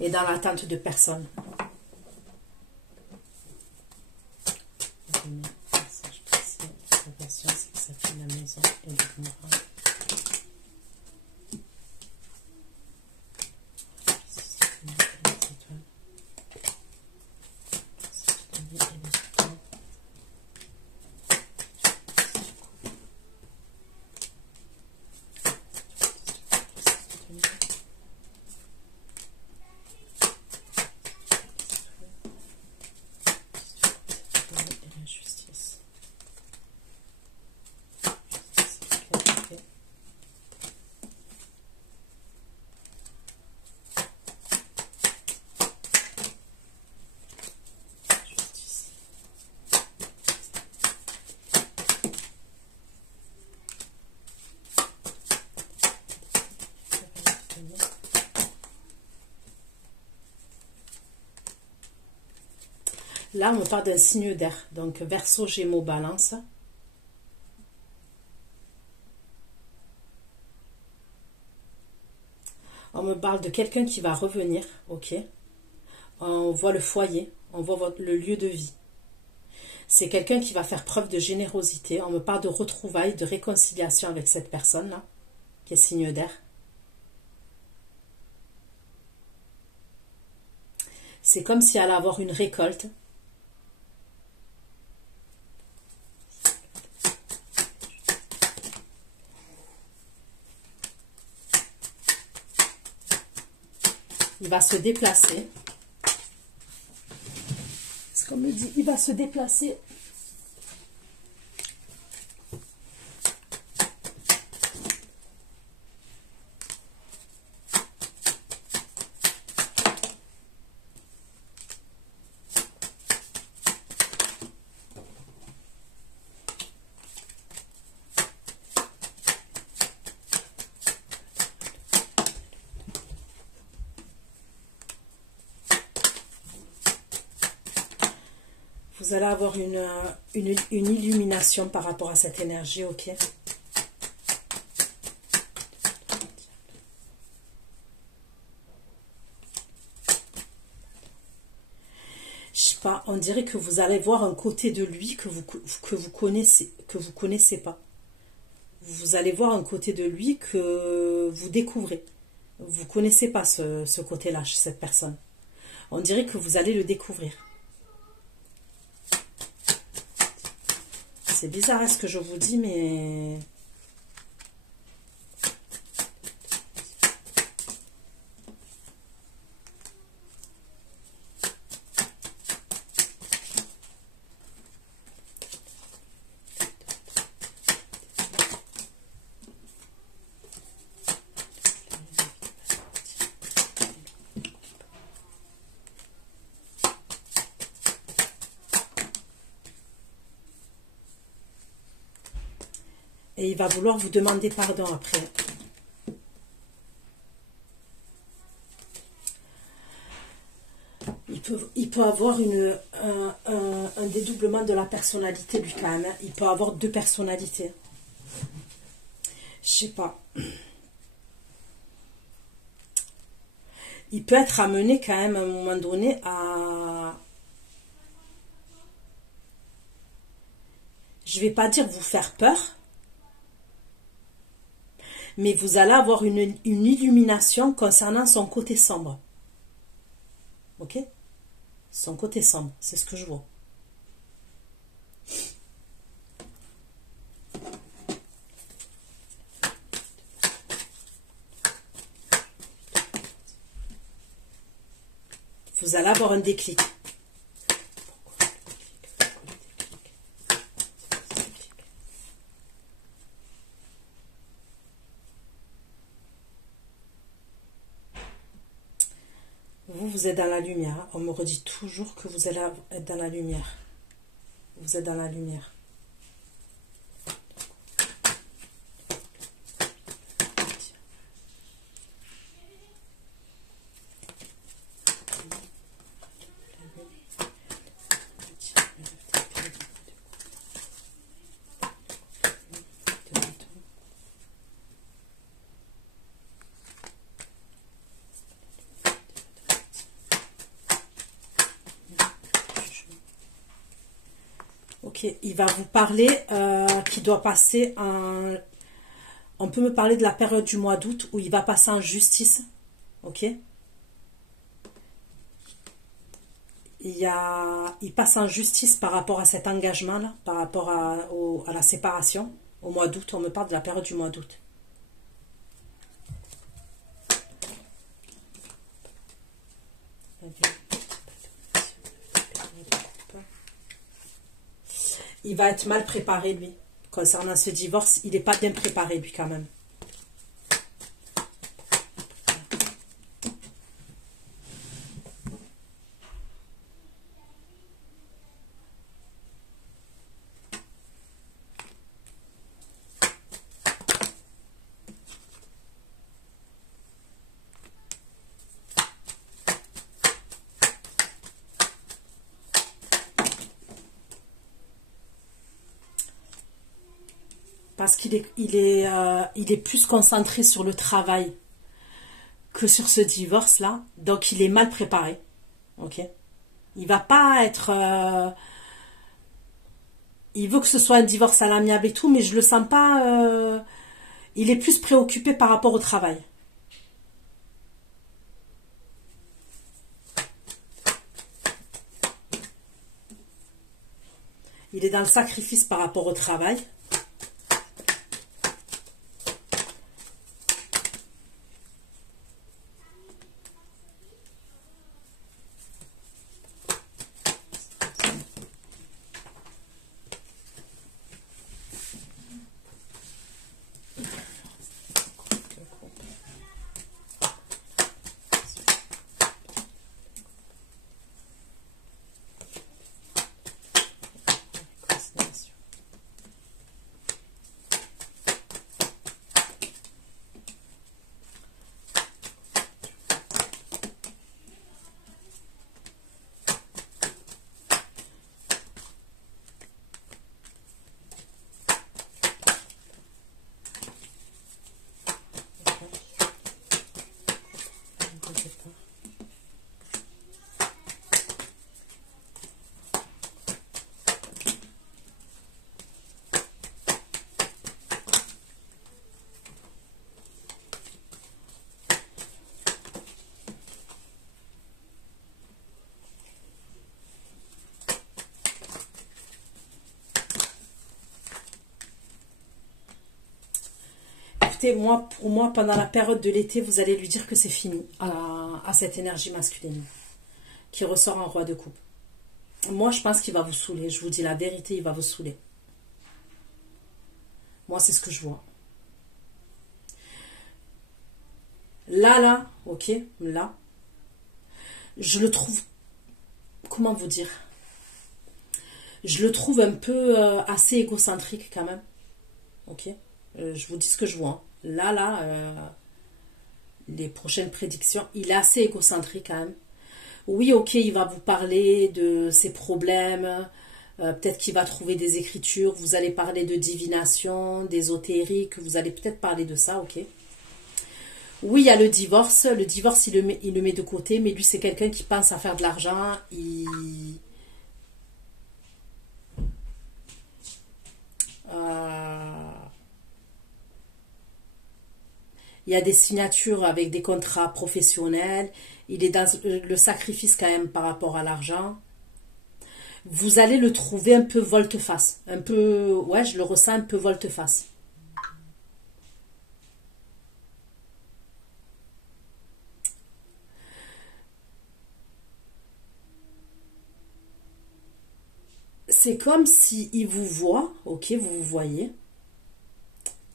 Et dans l'attente de personne. C'est que ça fait la maison et le boomerang. Là, on parle d'un signe d'air. Donc, Verseau, Gémeaux, Balance. On me parle de quelqu'un qui va revenir. Ok. On voit le foyer. On voit le lieu de vie. C'est quelqu'un qui va faire preuve de générosité. On me parle de retrouvailles, de réconciliation avec cette personne-là, qui est signe d'air. C'est comme si elle allait avoir une récolte. Il va se déplacer. C'est comme il dit, il va se déplacer. Vous allez avoir une illumination par rapport à cette énergie, ok? Je sais pas, on dirait que vous allez voir un côté de lui que vous connaissez pas. Vous allez voir un côté de lui que vous découvrez. Vous connaissez pas ce côté-là chez cette personne. On dirait que vous allez le découvrir. C'est bizarre ce que je vous dis, mais... Et il va vouloir vous demander pardon après. Il peut avoir un dédoublement de la personnalité, lui, quand même. Hein. Il peut avoir deux personnalités. Je sais pas. Il peut être amené, quand même, à un moment donné, à... Je vais pas dire vous faire peur, mais vous allez avoir une illumination concernant son côté sombre. Ok? Son côté sombre, c'est ce que je vois. Vous allez avoir un déclic. Vous êtes dans la lumière. On me redit toujours que vous allez être dans la lumière. Vous êtes dans la lumière. Ok, il va vous parler qu'il doit passer un... On peut me parler de la période du mois d'août où il va passer en justice. Ok. Il passe en justice par rapport à cet engagement-là, par rapport à la séparation. Au mois d'août, on me parle de la période du mois d'août. Il va être mal préparé, lui. Concernant ce divorce, il n'est pas bien préparé, lui, quand même. Parce il est plus concentré sur le travail que sur ce divorce-là. Donc, il est mal préparé. Ok. Il va pas être... il veut que ce soit un divorce à l'amiable et tout, mais je le sens pas... il est plus préoccupé par rapport au travail. Il est dans le sacrifice par rapport au travail. Moi, pour moi, pendant la période de l'été, vous allez lui dire que c'est fini à cette énergie masculine qui ressort en roi de coupe. Moi, je pense qu'il va vous saouler. Je vous dis la vérité, il va vous saouler. Moi, c'est ce que je vois. Là, ok, là, je le trouve... Comment vous dire? Je le trouve un peu assez égocentrique quand même. Ok, je vous dis ce que je vois. Là, les prochaines prédictions, il est assez égocentrique quand même. Oui, ok, il va vous parler de ses problèmes, peut-être qu'il va trouver des écritures, vous allez parler de divination, d'ésotérique, vous allez peut-être parler de ça, ok. Oui, il y a le divorce, il le met de côté, mais lui c'est quelqu'un qui pense à faire de l'argent, il y a des signatures avec des contrats professionnels. Il est dans le sacrifice quand même par rapport à l'argent. Vous allez le trouver un peu volte-face. Un peu, ouais, je le ressens un peu volte-face. C'est comme s'il vous voit, ok, vous vous voyez.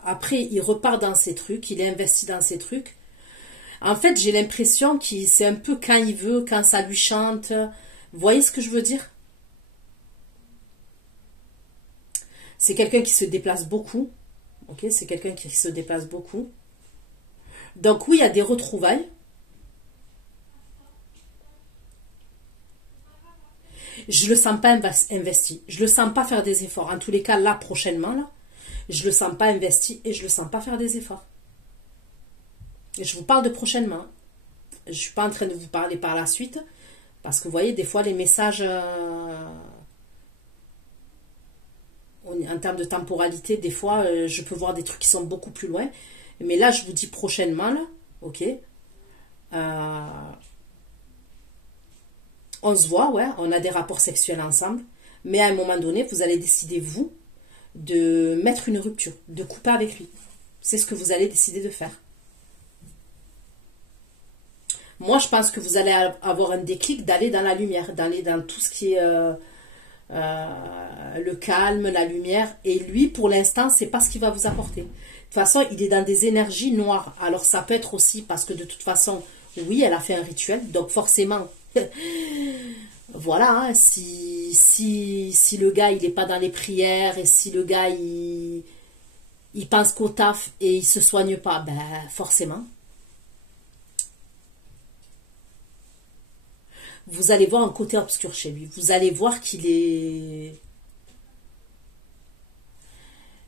Après, il repart dans ses trucs, il est investi dans ses trucs. En fait, j'ai l'impression qu'il c'est un peu quand il veut, quand ça lui chante. Vous voyez ce que je veux dire? C'est quelqu'un qui se déplace beaucoup. Ok, c'est quelqu'un qui se déplace beaucoup. Donc oui, il y a des retrouvailles. Je le sens pas investi. Je le sens pas faire des efforts. En tous les cas, là, prochainement, là, je le sens pas investi et je le sens pas faire des efforts. Et je vous parle de prochainement. Je suis pas en train de vous parler par la suite. Parce que vous voyez, des fois, les messages... en termes de temporalité, des fois, je peux voir des trucs qui sont beaucoup plus loin. Mais là, je vous dis prochainement, là, ok. On se voit, ouais, on a des rapports sexuels ensemble. Mais à un moment donné, vous allez décider, vous, de mettre une rupture, de couper avec lui. C'est ce que vous allez décider de faire. Moi, je pense que vous allez avoir un déclic d'aller dans la lumière, d'aller dans tout ce qui est le calme, la lumière. Et lui, pour l'instant, c'est pas ce qu'il va vous apporter. De toute façon, il est dans des énergies noires. Alors, ça peut être aussi parce que de toute façon, oui, elle a fait un rituel. Donc, forcément, voilà, hein, si le gars, il n'est pas dans les prières et si le gars, il pense qu'au taf et il se soigne pas, ben, forcément. Vous allez voir un côté obscur chez lui. Vous allez voir qu'il est...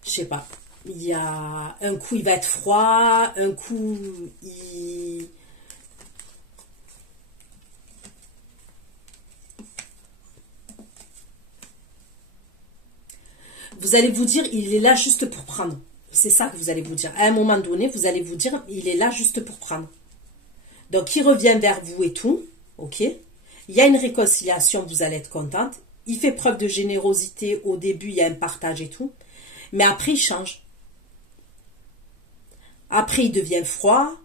Je sais pas. Il y a... Un coup, il va être froid. Un coup, il... Vous allez vous dire, il est là juste pour prendre. C'est ça que vous allez vous dire. À un moment donné, vous allez vous dire, il est là juste pour prendre. Donc, il revient vers vous et tout. Ok. Il y a une réconciliation, vous allez être contente. Il fait preuve de générosité. Au début, il y a un partage et tout. Mais après, il change. Après, il devient froid.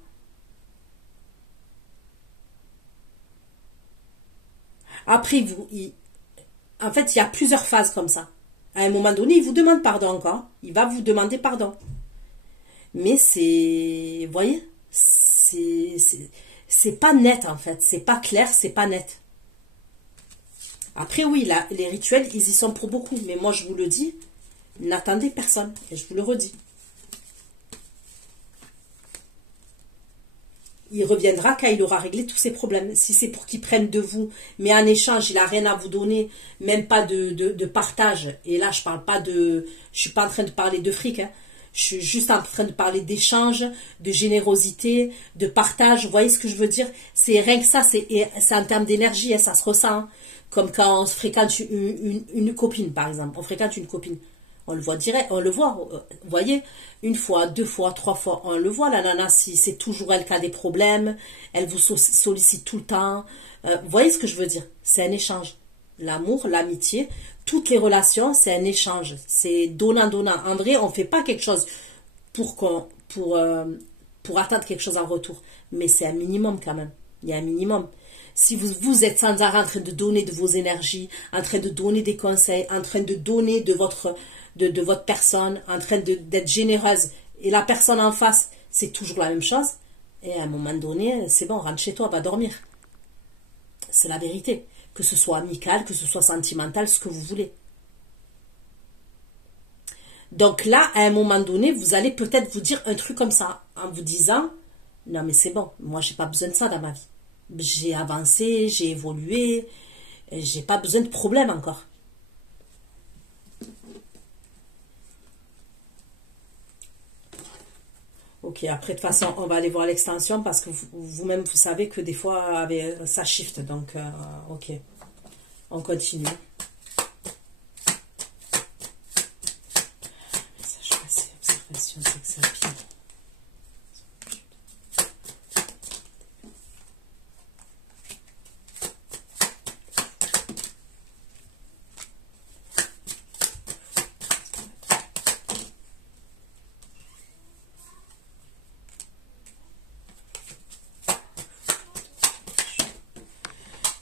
Après, en fait, il y a plusieurs phases comme ça. À un moment donné, il vous demande pardon encore. Il va vous demander pardon. Mais c'est... Vous voyez, c'est pas net, en fait. C'est pas clair, c'est pas net. Après, oui, là, les rituels, ils y sont pour beaucoup. Mais moi, je vous le dis, n'attendez personne. Et je vous le redis. Il reviendra quand il aura réglé tous ses problèmes. Si c'est pour qu'il prenne de vous, mais en échange, il n'a rien à vous donner, même pas de partage. Et là, je parle pas de... Je suis pas en train de parler de fric. Hein. Je suis juste en train de parler d'échange, de générosité, de partage. Vous voyez ce que je veux dire? C'est rien que ça. C'est en termes d'énergie. Hein, ça se ressent. Hein. Comme quand on fréquente une copine, par exemple. On fréquente une copine. On le voit direct, on le voit, vous voyez, une fois, deux fois, trois fois, on le voit, la nana, si c'est toujours elle qui a des problèmes, elle vous sollicite tout le temps. Vous voyez ce que je veux dire? C'est un échange. L'amour, l'amitié, toutes les relations, c'est un échange. C'est donnant-donnant. En vrai, on ne fait pas quelque chose pour attendre quelque chose en retour. Mais c'est un minimum quand même. Il y a un minimum. Si vous êtes sans arrêt en train de donner de vos énergies, en train de donner des conseils, en train de donner de votre personne, en train d'être généreuse, et la personne en face, c'est toujours la même chose, et à un moment donné, c'est bon, rentre chez toi, va dormir. C'est la vérité. Que ce soit amical, que ce soit sentimental, ce que vous voulez. Donc là, à un moment donné, vous allez peut-être vous dire un truc comme ça, en vous disant, non mais c'est bon, moi j'ai pas besoin de ça dans ma vie. J'ai avancé, j'ai évolué, j'ai pas besoin de problème encore. Ok, après de toute façon, on va aller voir l'extension parce que vous-même, vous savez que des fois, ça shift. Donc, ok, on continue. Message passé, observation, sexe rapide.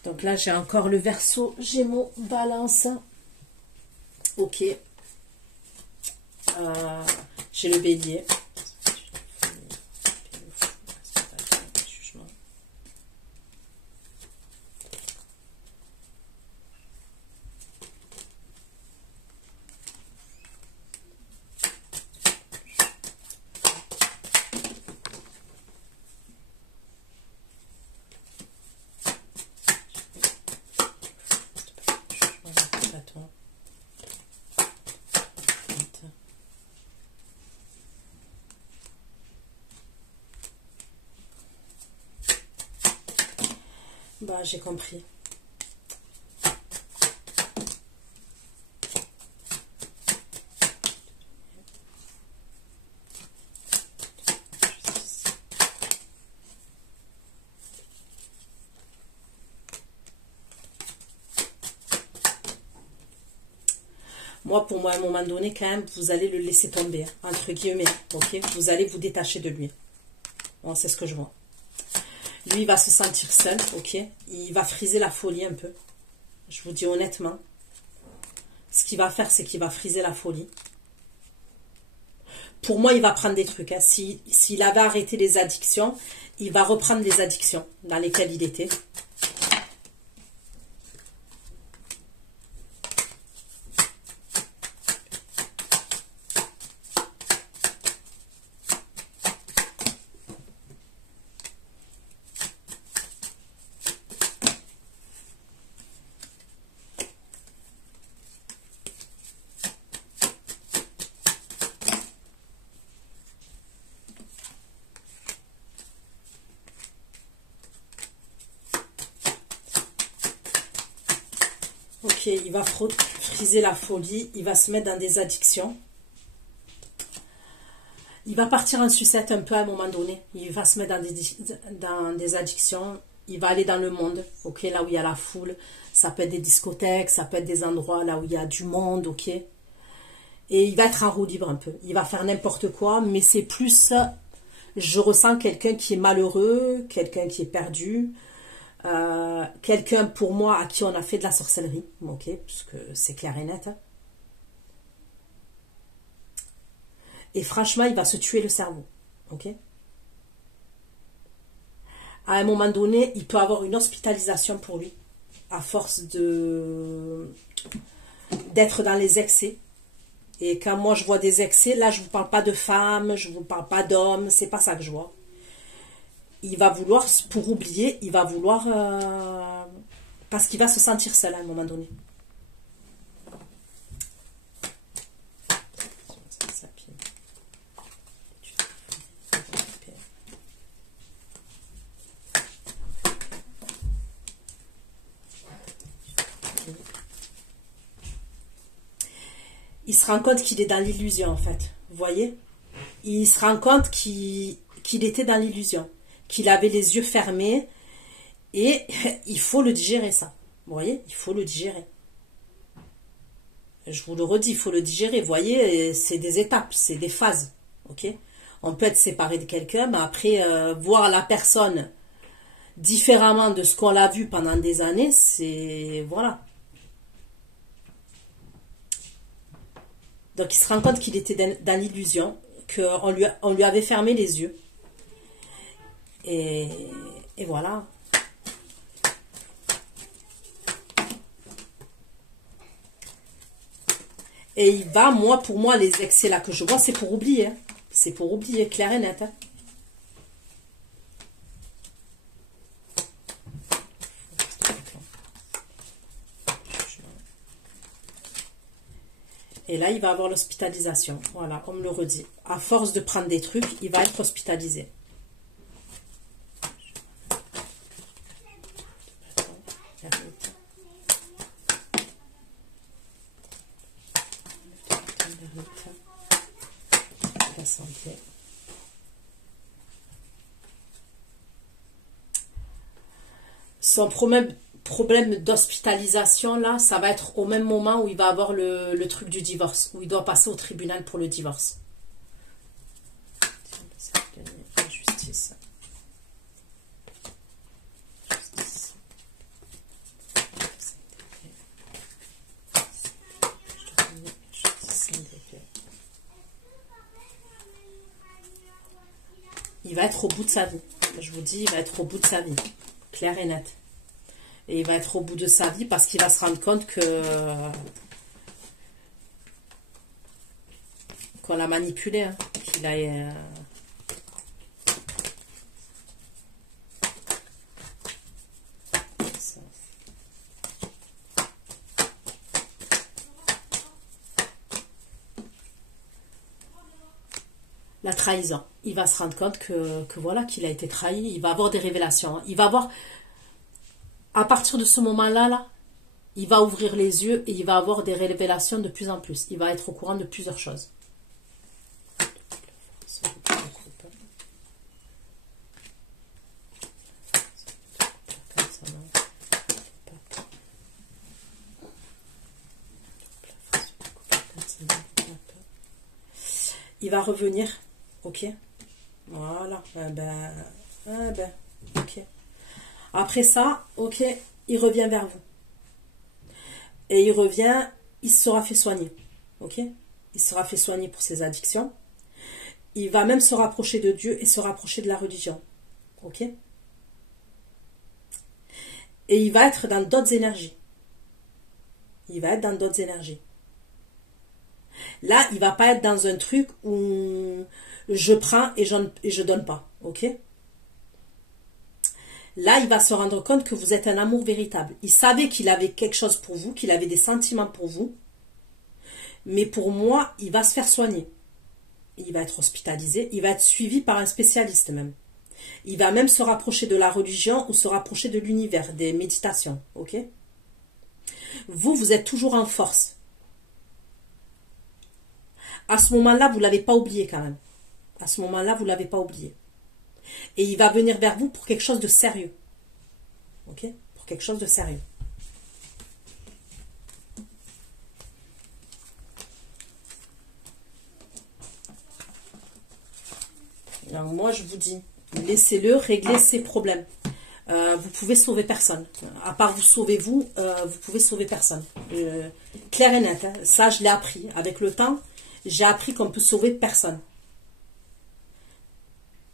Donc là, j'ai encore le Verseau, Gémeaux, Balance. Ok. J'ai le Bélier. Bah, j'ai compris. Moi, pour moi, à un moment donné, quand même, vous allez le laisser tomber, hein, entre guillemets, ok? Vous allez vous détacher de lui. Bon, c'est ce que je vois. Lui, il va se sentir seul, ok? Il va friser la folie un peu. Je vous dis honnêtement. Ce qu'il va faire, c'est qu'il va friser la folie. Pour moi, il va prendre des trucs. Hein. S'il avait arrêté les addictions, il va reprendre les addictions dans lesquelles il était. Ok, il va friser la folie, il va se mettre dans des addictions. Il va partir en sucette un peu à un moment donné. Il va se mettre dans des addictions. Il va aller dans le monde, ok, là où il y a la foule. Ça peut être des discothèques, ça peut être des endroits là où il y a du monde, ok. Et il va être en roue libre un peu. Il va faire n'importe quoi, mais c'est plus... Je ressens quelqu'un qui est malheureux, quelqu'un qui est perdu. Quelqu'un pour moi à qui on a fait de la sorcellerie, ok, parce que c'est clair et net. Hein. Et franchement, il va se tuer le cerveau, ok. À un moment donné, il peut avoir une hospitalisation pour lui, à force d'être dans les excès. Et quand moi je vois des excès, là je vous parle pas de femmes, je vous parle pas d'hommes, c'est pas ça que je vois. Il va vouloir, pour oublier, il va vouloir... parce qu'il va se sentir seul à un moment donné. Il se rend compte qu'il est dans l'illusion, en fait. Vous voyez? Il se rend compte qu'il était dans l'illusion. Qu'il avait les yeux fermés. Et il faut le digérer, ça. Vous voyez? Il faut le digérer. Je vous le redis, il faut le digérer. Vous voyez? C'est des étapes, c'est des phases. Ok? On peut être séparé de quelqu'un, mais après, voir la personne différemment de ce qu'on l'a vu pendant des années, c'est... Voilà. Donc il se rend compte qu'il était dans l'illusion, qu'on lui avait fermé les yeux. Et voilà. Et il va, pour moi, les excès là que je vois, c'est pour oublier. Hein. C'est pour oublier, clair et net. Hein. Et là, il va avoir l'hospitalisation. Voilà, on me le redit. À force de prendre des trucs, il va être hospitalisé. La santé. Son problème d'hospitalisation, là, ça va être au même moment où il va avoir le truc du divorce, où il doit passer au tribunal pour le divorce. Justice. Il va être au bout de sa vie. Je vous dis, il va être au bout de sa vie. Clair et net. Et il va être au bout de sa vie parce qu'il va se rendre compte qu'on l'a manipulé. Hein, qu'il a... La trahison. Il va se rendre compte que voilà, qu'il a été trahi. Il va avoir des révélations. Il va avoir... À partir de ce moment-là, là, il va ouvrir les yeux et il va avoir des révélations de plus en plus. Il va être au courant de plusieurs choses. Il va revenir, ok. Voilà, ok. Après ça, ok, il revient vers vous. Et il revient, il sera fait soigner, ok. Il sera fait soigner pour ses addictions. Il va même se rapprocher de Dieu et se rapprocher de la religion, ok. Et il va être dans d'autres énergies. Il va être dans d'autres énergies. Là, il va pas être dans un truc où je prends et je donne pas, ok. Là, il va se rendre compte que vous êtes un amour véritable. Il savait qu'il avait quelque chose pour vous, qu'il avait des sentiments pour vous. Mais pour moi, il va se faire soigner. Il va être hospitalisé, il va être suivi par un spécialiste même. Il va même se rapprocher de la religion ou se rapprocher de l'univers, des méditations, ok. Vous êtes toujours en force. À ce moment-là, vous ne l'avez pas oublié quand même. À ce moment-là, vous ne l'avez pas oublié. Et il va venir vers vous pour quelque chose de sérieux. Ok? Pour quelque chose de sérieux. Alors moi, je vous dis, laissez-le régler ses problèmes. Vous pouvez sauver personne. À part vous sauver vous, vous pouvez sauver personne. Clair et net. Hein. Ça, je l'ai appris. Avec le temps, j'ai appris qu'on peut sauver personne.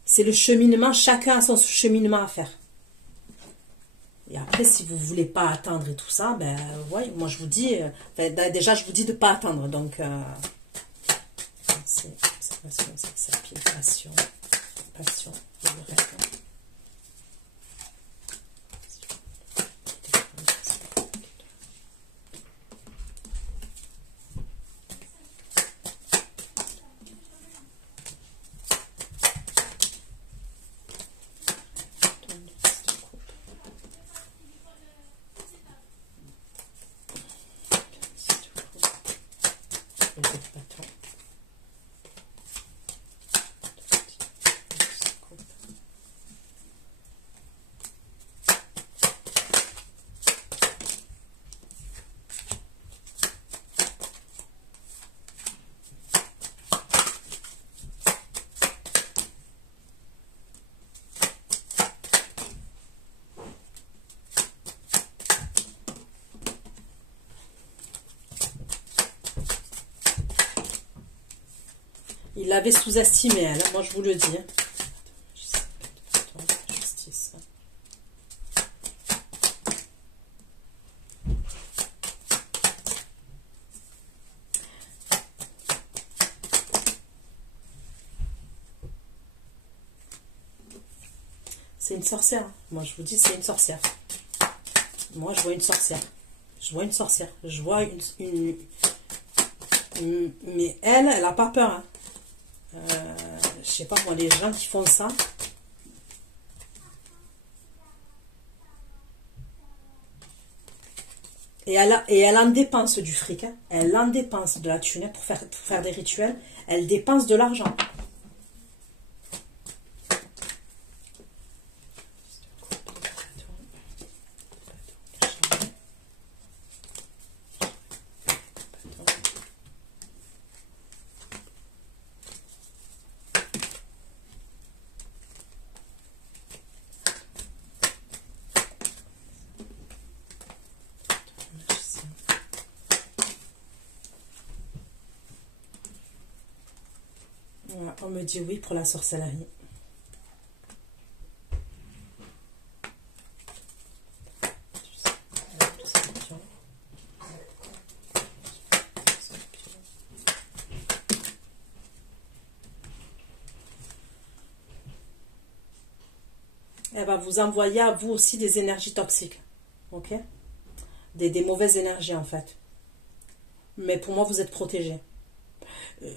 C'est le cheminement, chacun a son cheminement à faire. Et après, si vous ne voulez pas attendre et tout ça, ben ouais, moi je vous dis, déjà je vous dis de ne pas attendre. Donc, c'est passion, passion, le rêve. Il l'avait sous-estimé, elle, moi je vous le dis. Justice. C'est une sorcière. Moi je vous dis, c'est une sorcière. Moi je vois une sorcière. Je vois une sorcière. Je vois une... Mais elle n'a pas peur. Hein. Je sais pas moi, les gens qui font ça. Et elle en dépense du fric. Hein. Elle en dépense de la thune hein, pour faire des rituels. Elle dépense de l'argent. Voilà, on me dit oui pour la sorcellerie. Elle va vous envoyer à vous aussi des énergies toxiques. Ok? Des mauvaises énergies en fait. Mais pour moi, vous êtes protégé.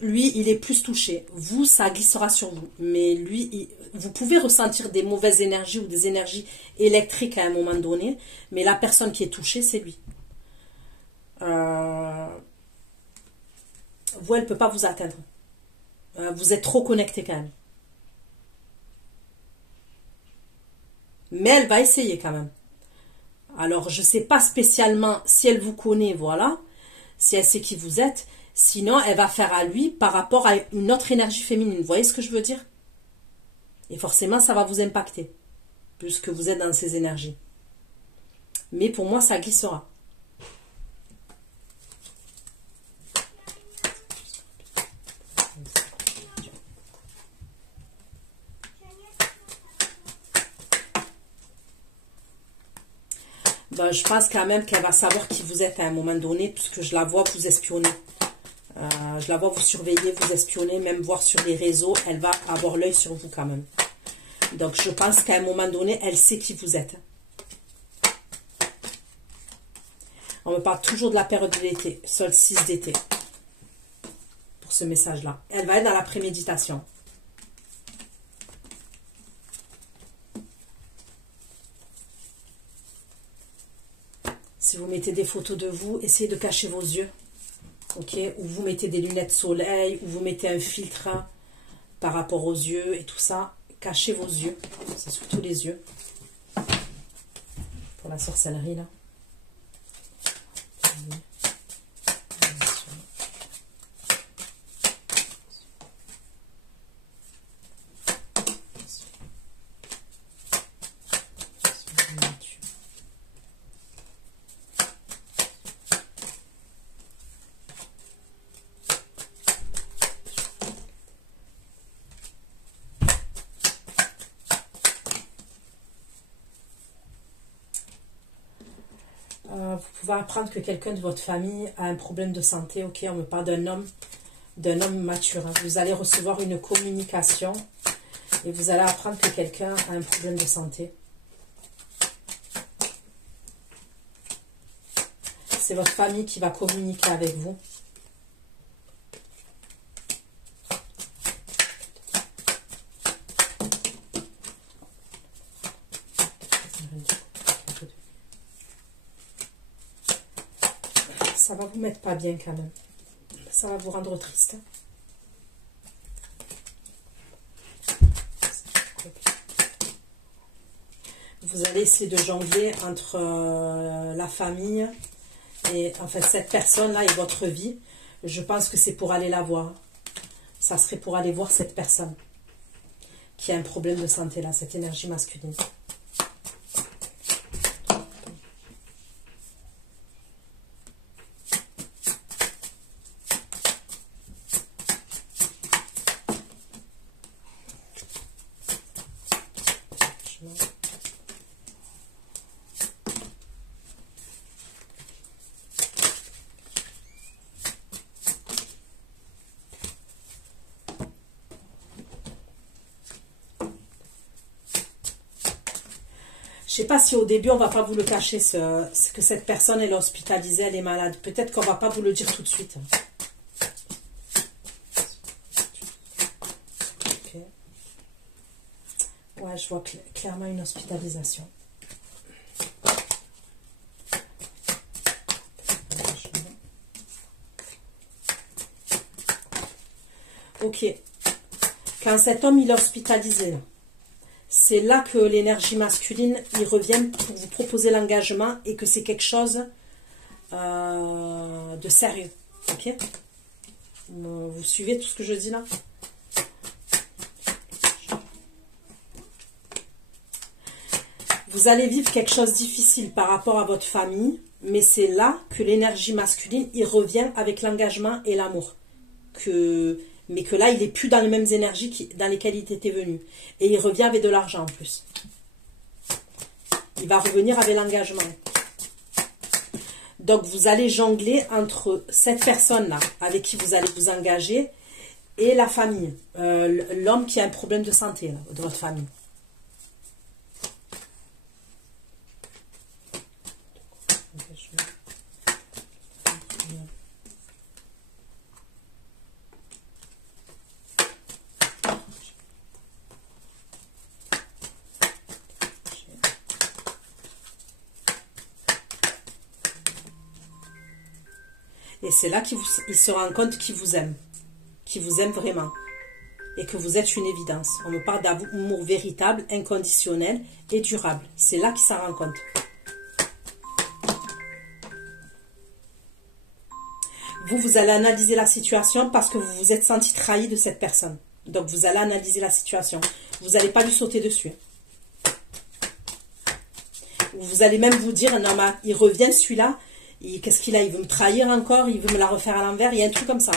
Lui, il est plus touché. Vous, ça glissera sur vous. Mais lui, vous pouvez ressentir des mauvaises énergies ou des énergies électriques à un moment donné. Mais la personne qui est touchée, c'est lui. Vous, elle ne peut pas vous atteindre. Vous êtes trop connecté quand même. Mais elle va essayer quand même. Alors, je ne sais pas spécialement si elle vous connaît, voilà. Si elle sait qui vous êtes. Sinon, elle va faire à lui par rapport à une autre énergie féminine. Vous voyez ce que je veux dire? Et forcément, ça va vous impacter, puisque vous êtes dans ces énergies. Mais pour moi, ça glissera. Ben, je pense quand même qu'elle va savoir qui vous êtes à un moment donné, puisque je la vois vous espionner. Je la vois vous surveiller, vous espionner, même voir sur les réseaux. Elle va avoir l'œil sur vous quand même. Donc, je pense qu'à un moment donné, elle sait qui vous êtes. On me parle toujours de la période de l'été, solstice d'été. Pour ce message-là. Elle va être dans la préméditation. Si vous mettez des photos de vous, essayez de cacher vos yeux. Ok, ou vous mettez des lunettes soleil, ou vous mettez un filtre par rapport aux yeux et tout ça. Cachez vos yeux. C'est surtout les yeux. Pour la sorcellerie, là. Vous pouvez apprendre que quelqu'un de votre famille a un problème de santé. Ok, on me parle d'un homme mature. Hein. Vous allez recevoir une communication et vous allez apprendre que quelqu'un a un problème de santé. C'est votre famille qui va communiquer avec vous. Ça va vous mettre pas bien quand même. Ça va vous rendre triste. Vous allez essayer de jongler entre la famille et en fait cette personne-là et votre vie. Je pense que c'est pour aller la voir. Ça serait pour aller voir cette personne qui a un problème de santé là, cette énergie masculine. Je ne sais pas si au début, on ne va pas vous le cacher, que cette personne elle est hospitalisée, elle est malade. Peut-être qu'on ne va pas vous le dire tout de suite. Okay. Ouais, je vois clairement une hospitalisation. Ok. Quand cet homme il est hospitalisé, c'est là que l'énergie masculine, il revient pour vous proposer l'engagement et que c'est quelque chose de sérieux. Ok? Vous suivez tout ce que je dis là? Vous allez vivre quelque chose de difficile par rapport à votre famille, mais c'est là que l'énergie masculine, il revient avec l'engagement et l'amour. Mais que là, il n'est plus dans les mêmes énergies dans lesquelles il était venu. Et il revient avec de l'argent en plus. Il va revenir avec l'engagement. Donc, vous allez jongler entre cette personne-là, avec qui vous allez vous engager, et la famille. L'homme qui a un problème de santé, là, de votre famille. Et c'est là qu'il se rend compte qu'il vous aime vraiment, et que vous êtes une évidence. On me parle d'amour véritable, inconditionnel et durable. C'est là qu'il s'en rend compte. Vous allez analyser la situation parce que vous vous êtes senti trahi de cette personne. Donc, vous allez analyser la situation. Vous n'allez pas lui sauter dessus. Vous allez même vous dire, non, mais il revient celui-là. Qu'est-ce qu'il a? Il veut me trahir encore? Il veut me la refaire à l'envers? Il y a un truc comme ça.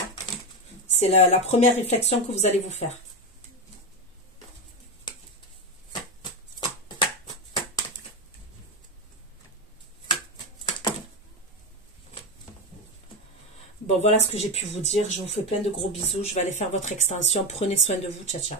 C'est la première réflexion que vous allez vous faire. Bon, voilà ce que j'ai pu vous dire. Je vous fais plein de gros bisous. Je vais aller faire votre extension. Prenez soin de vous. Ciao, ciao.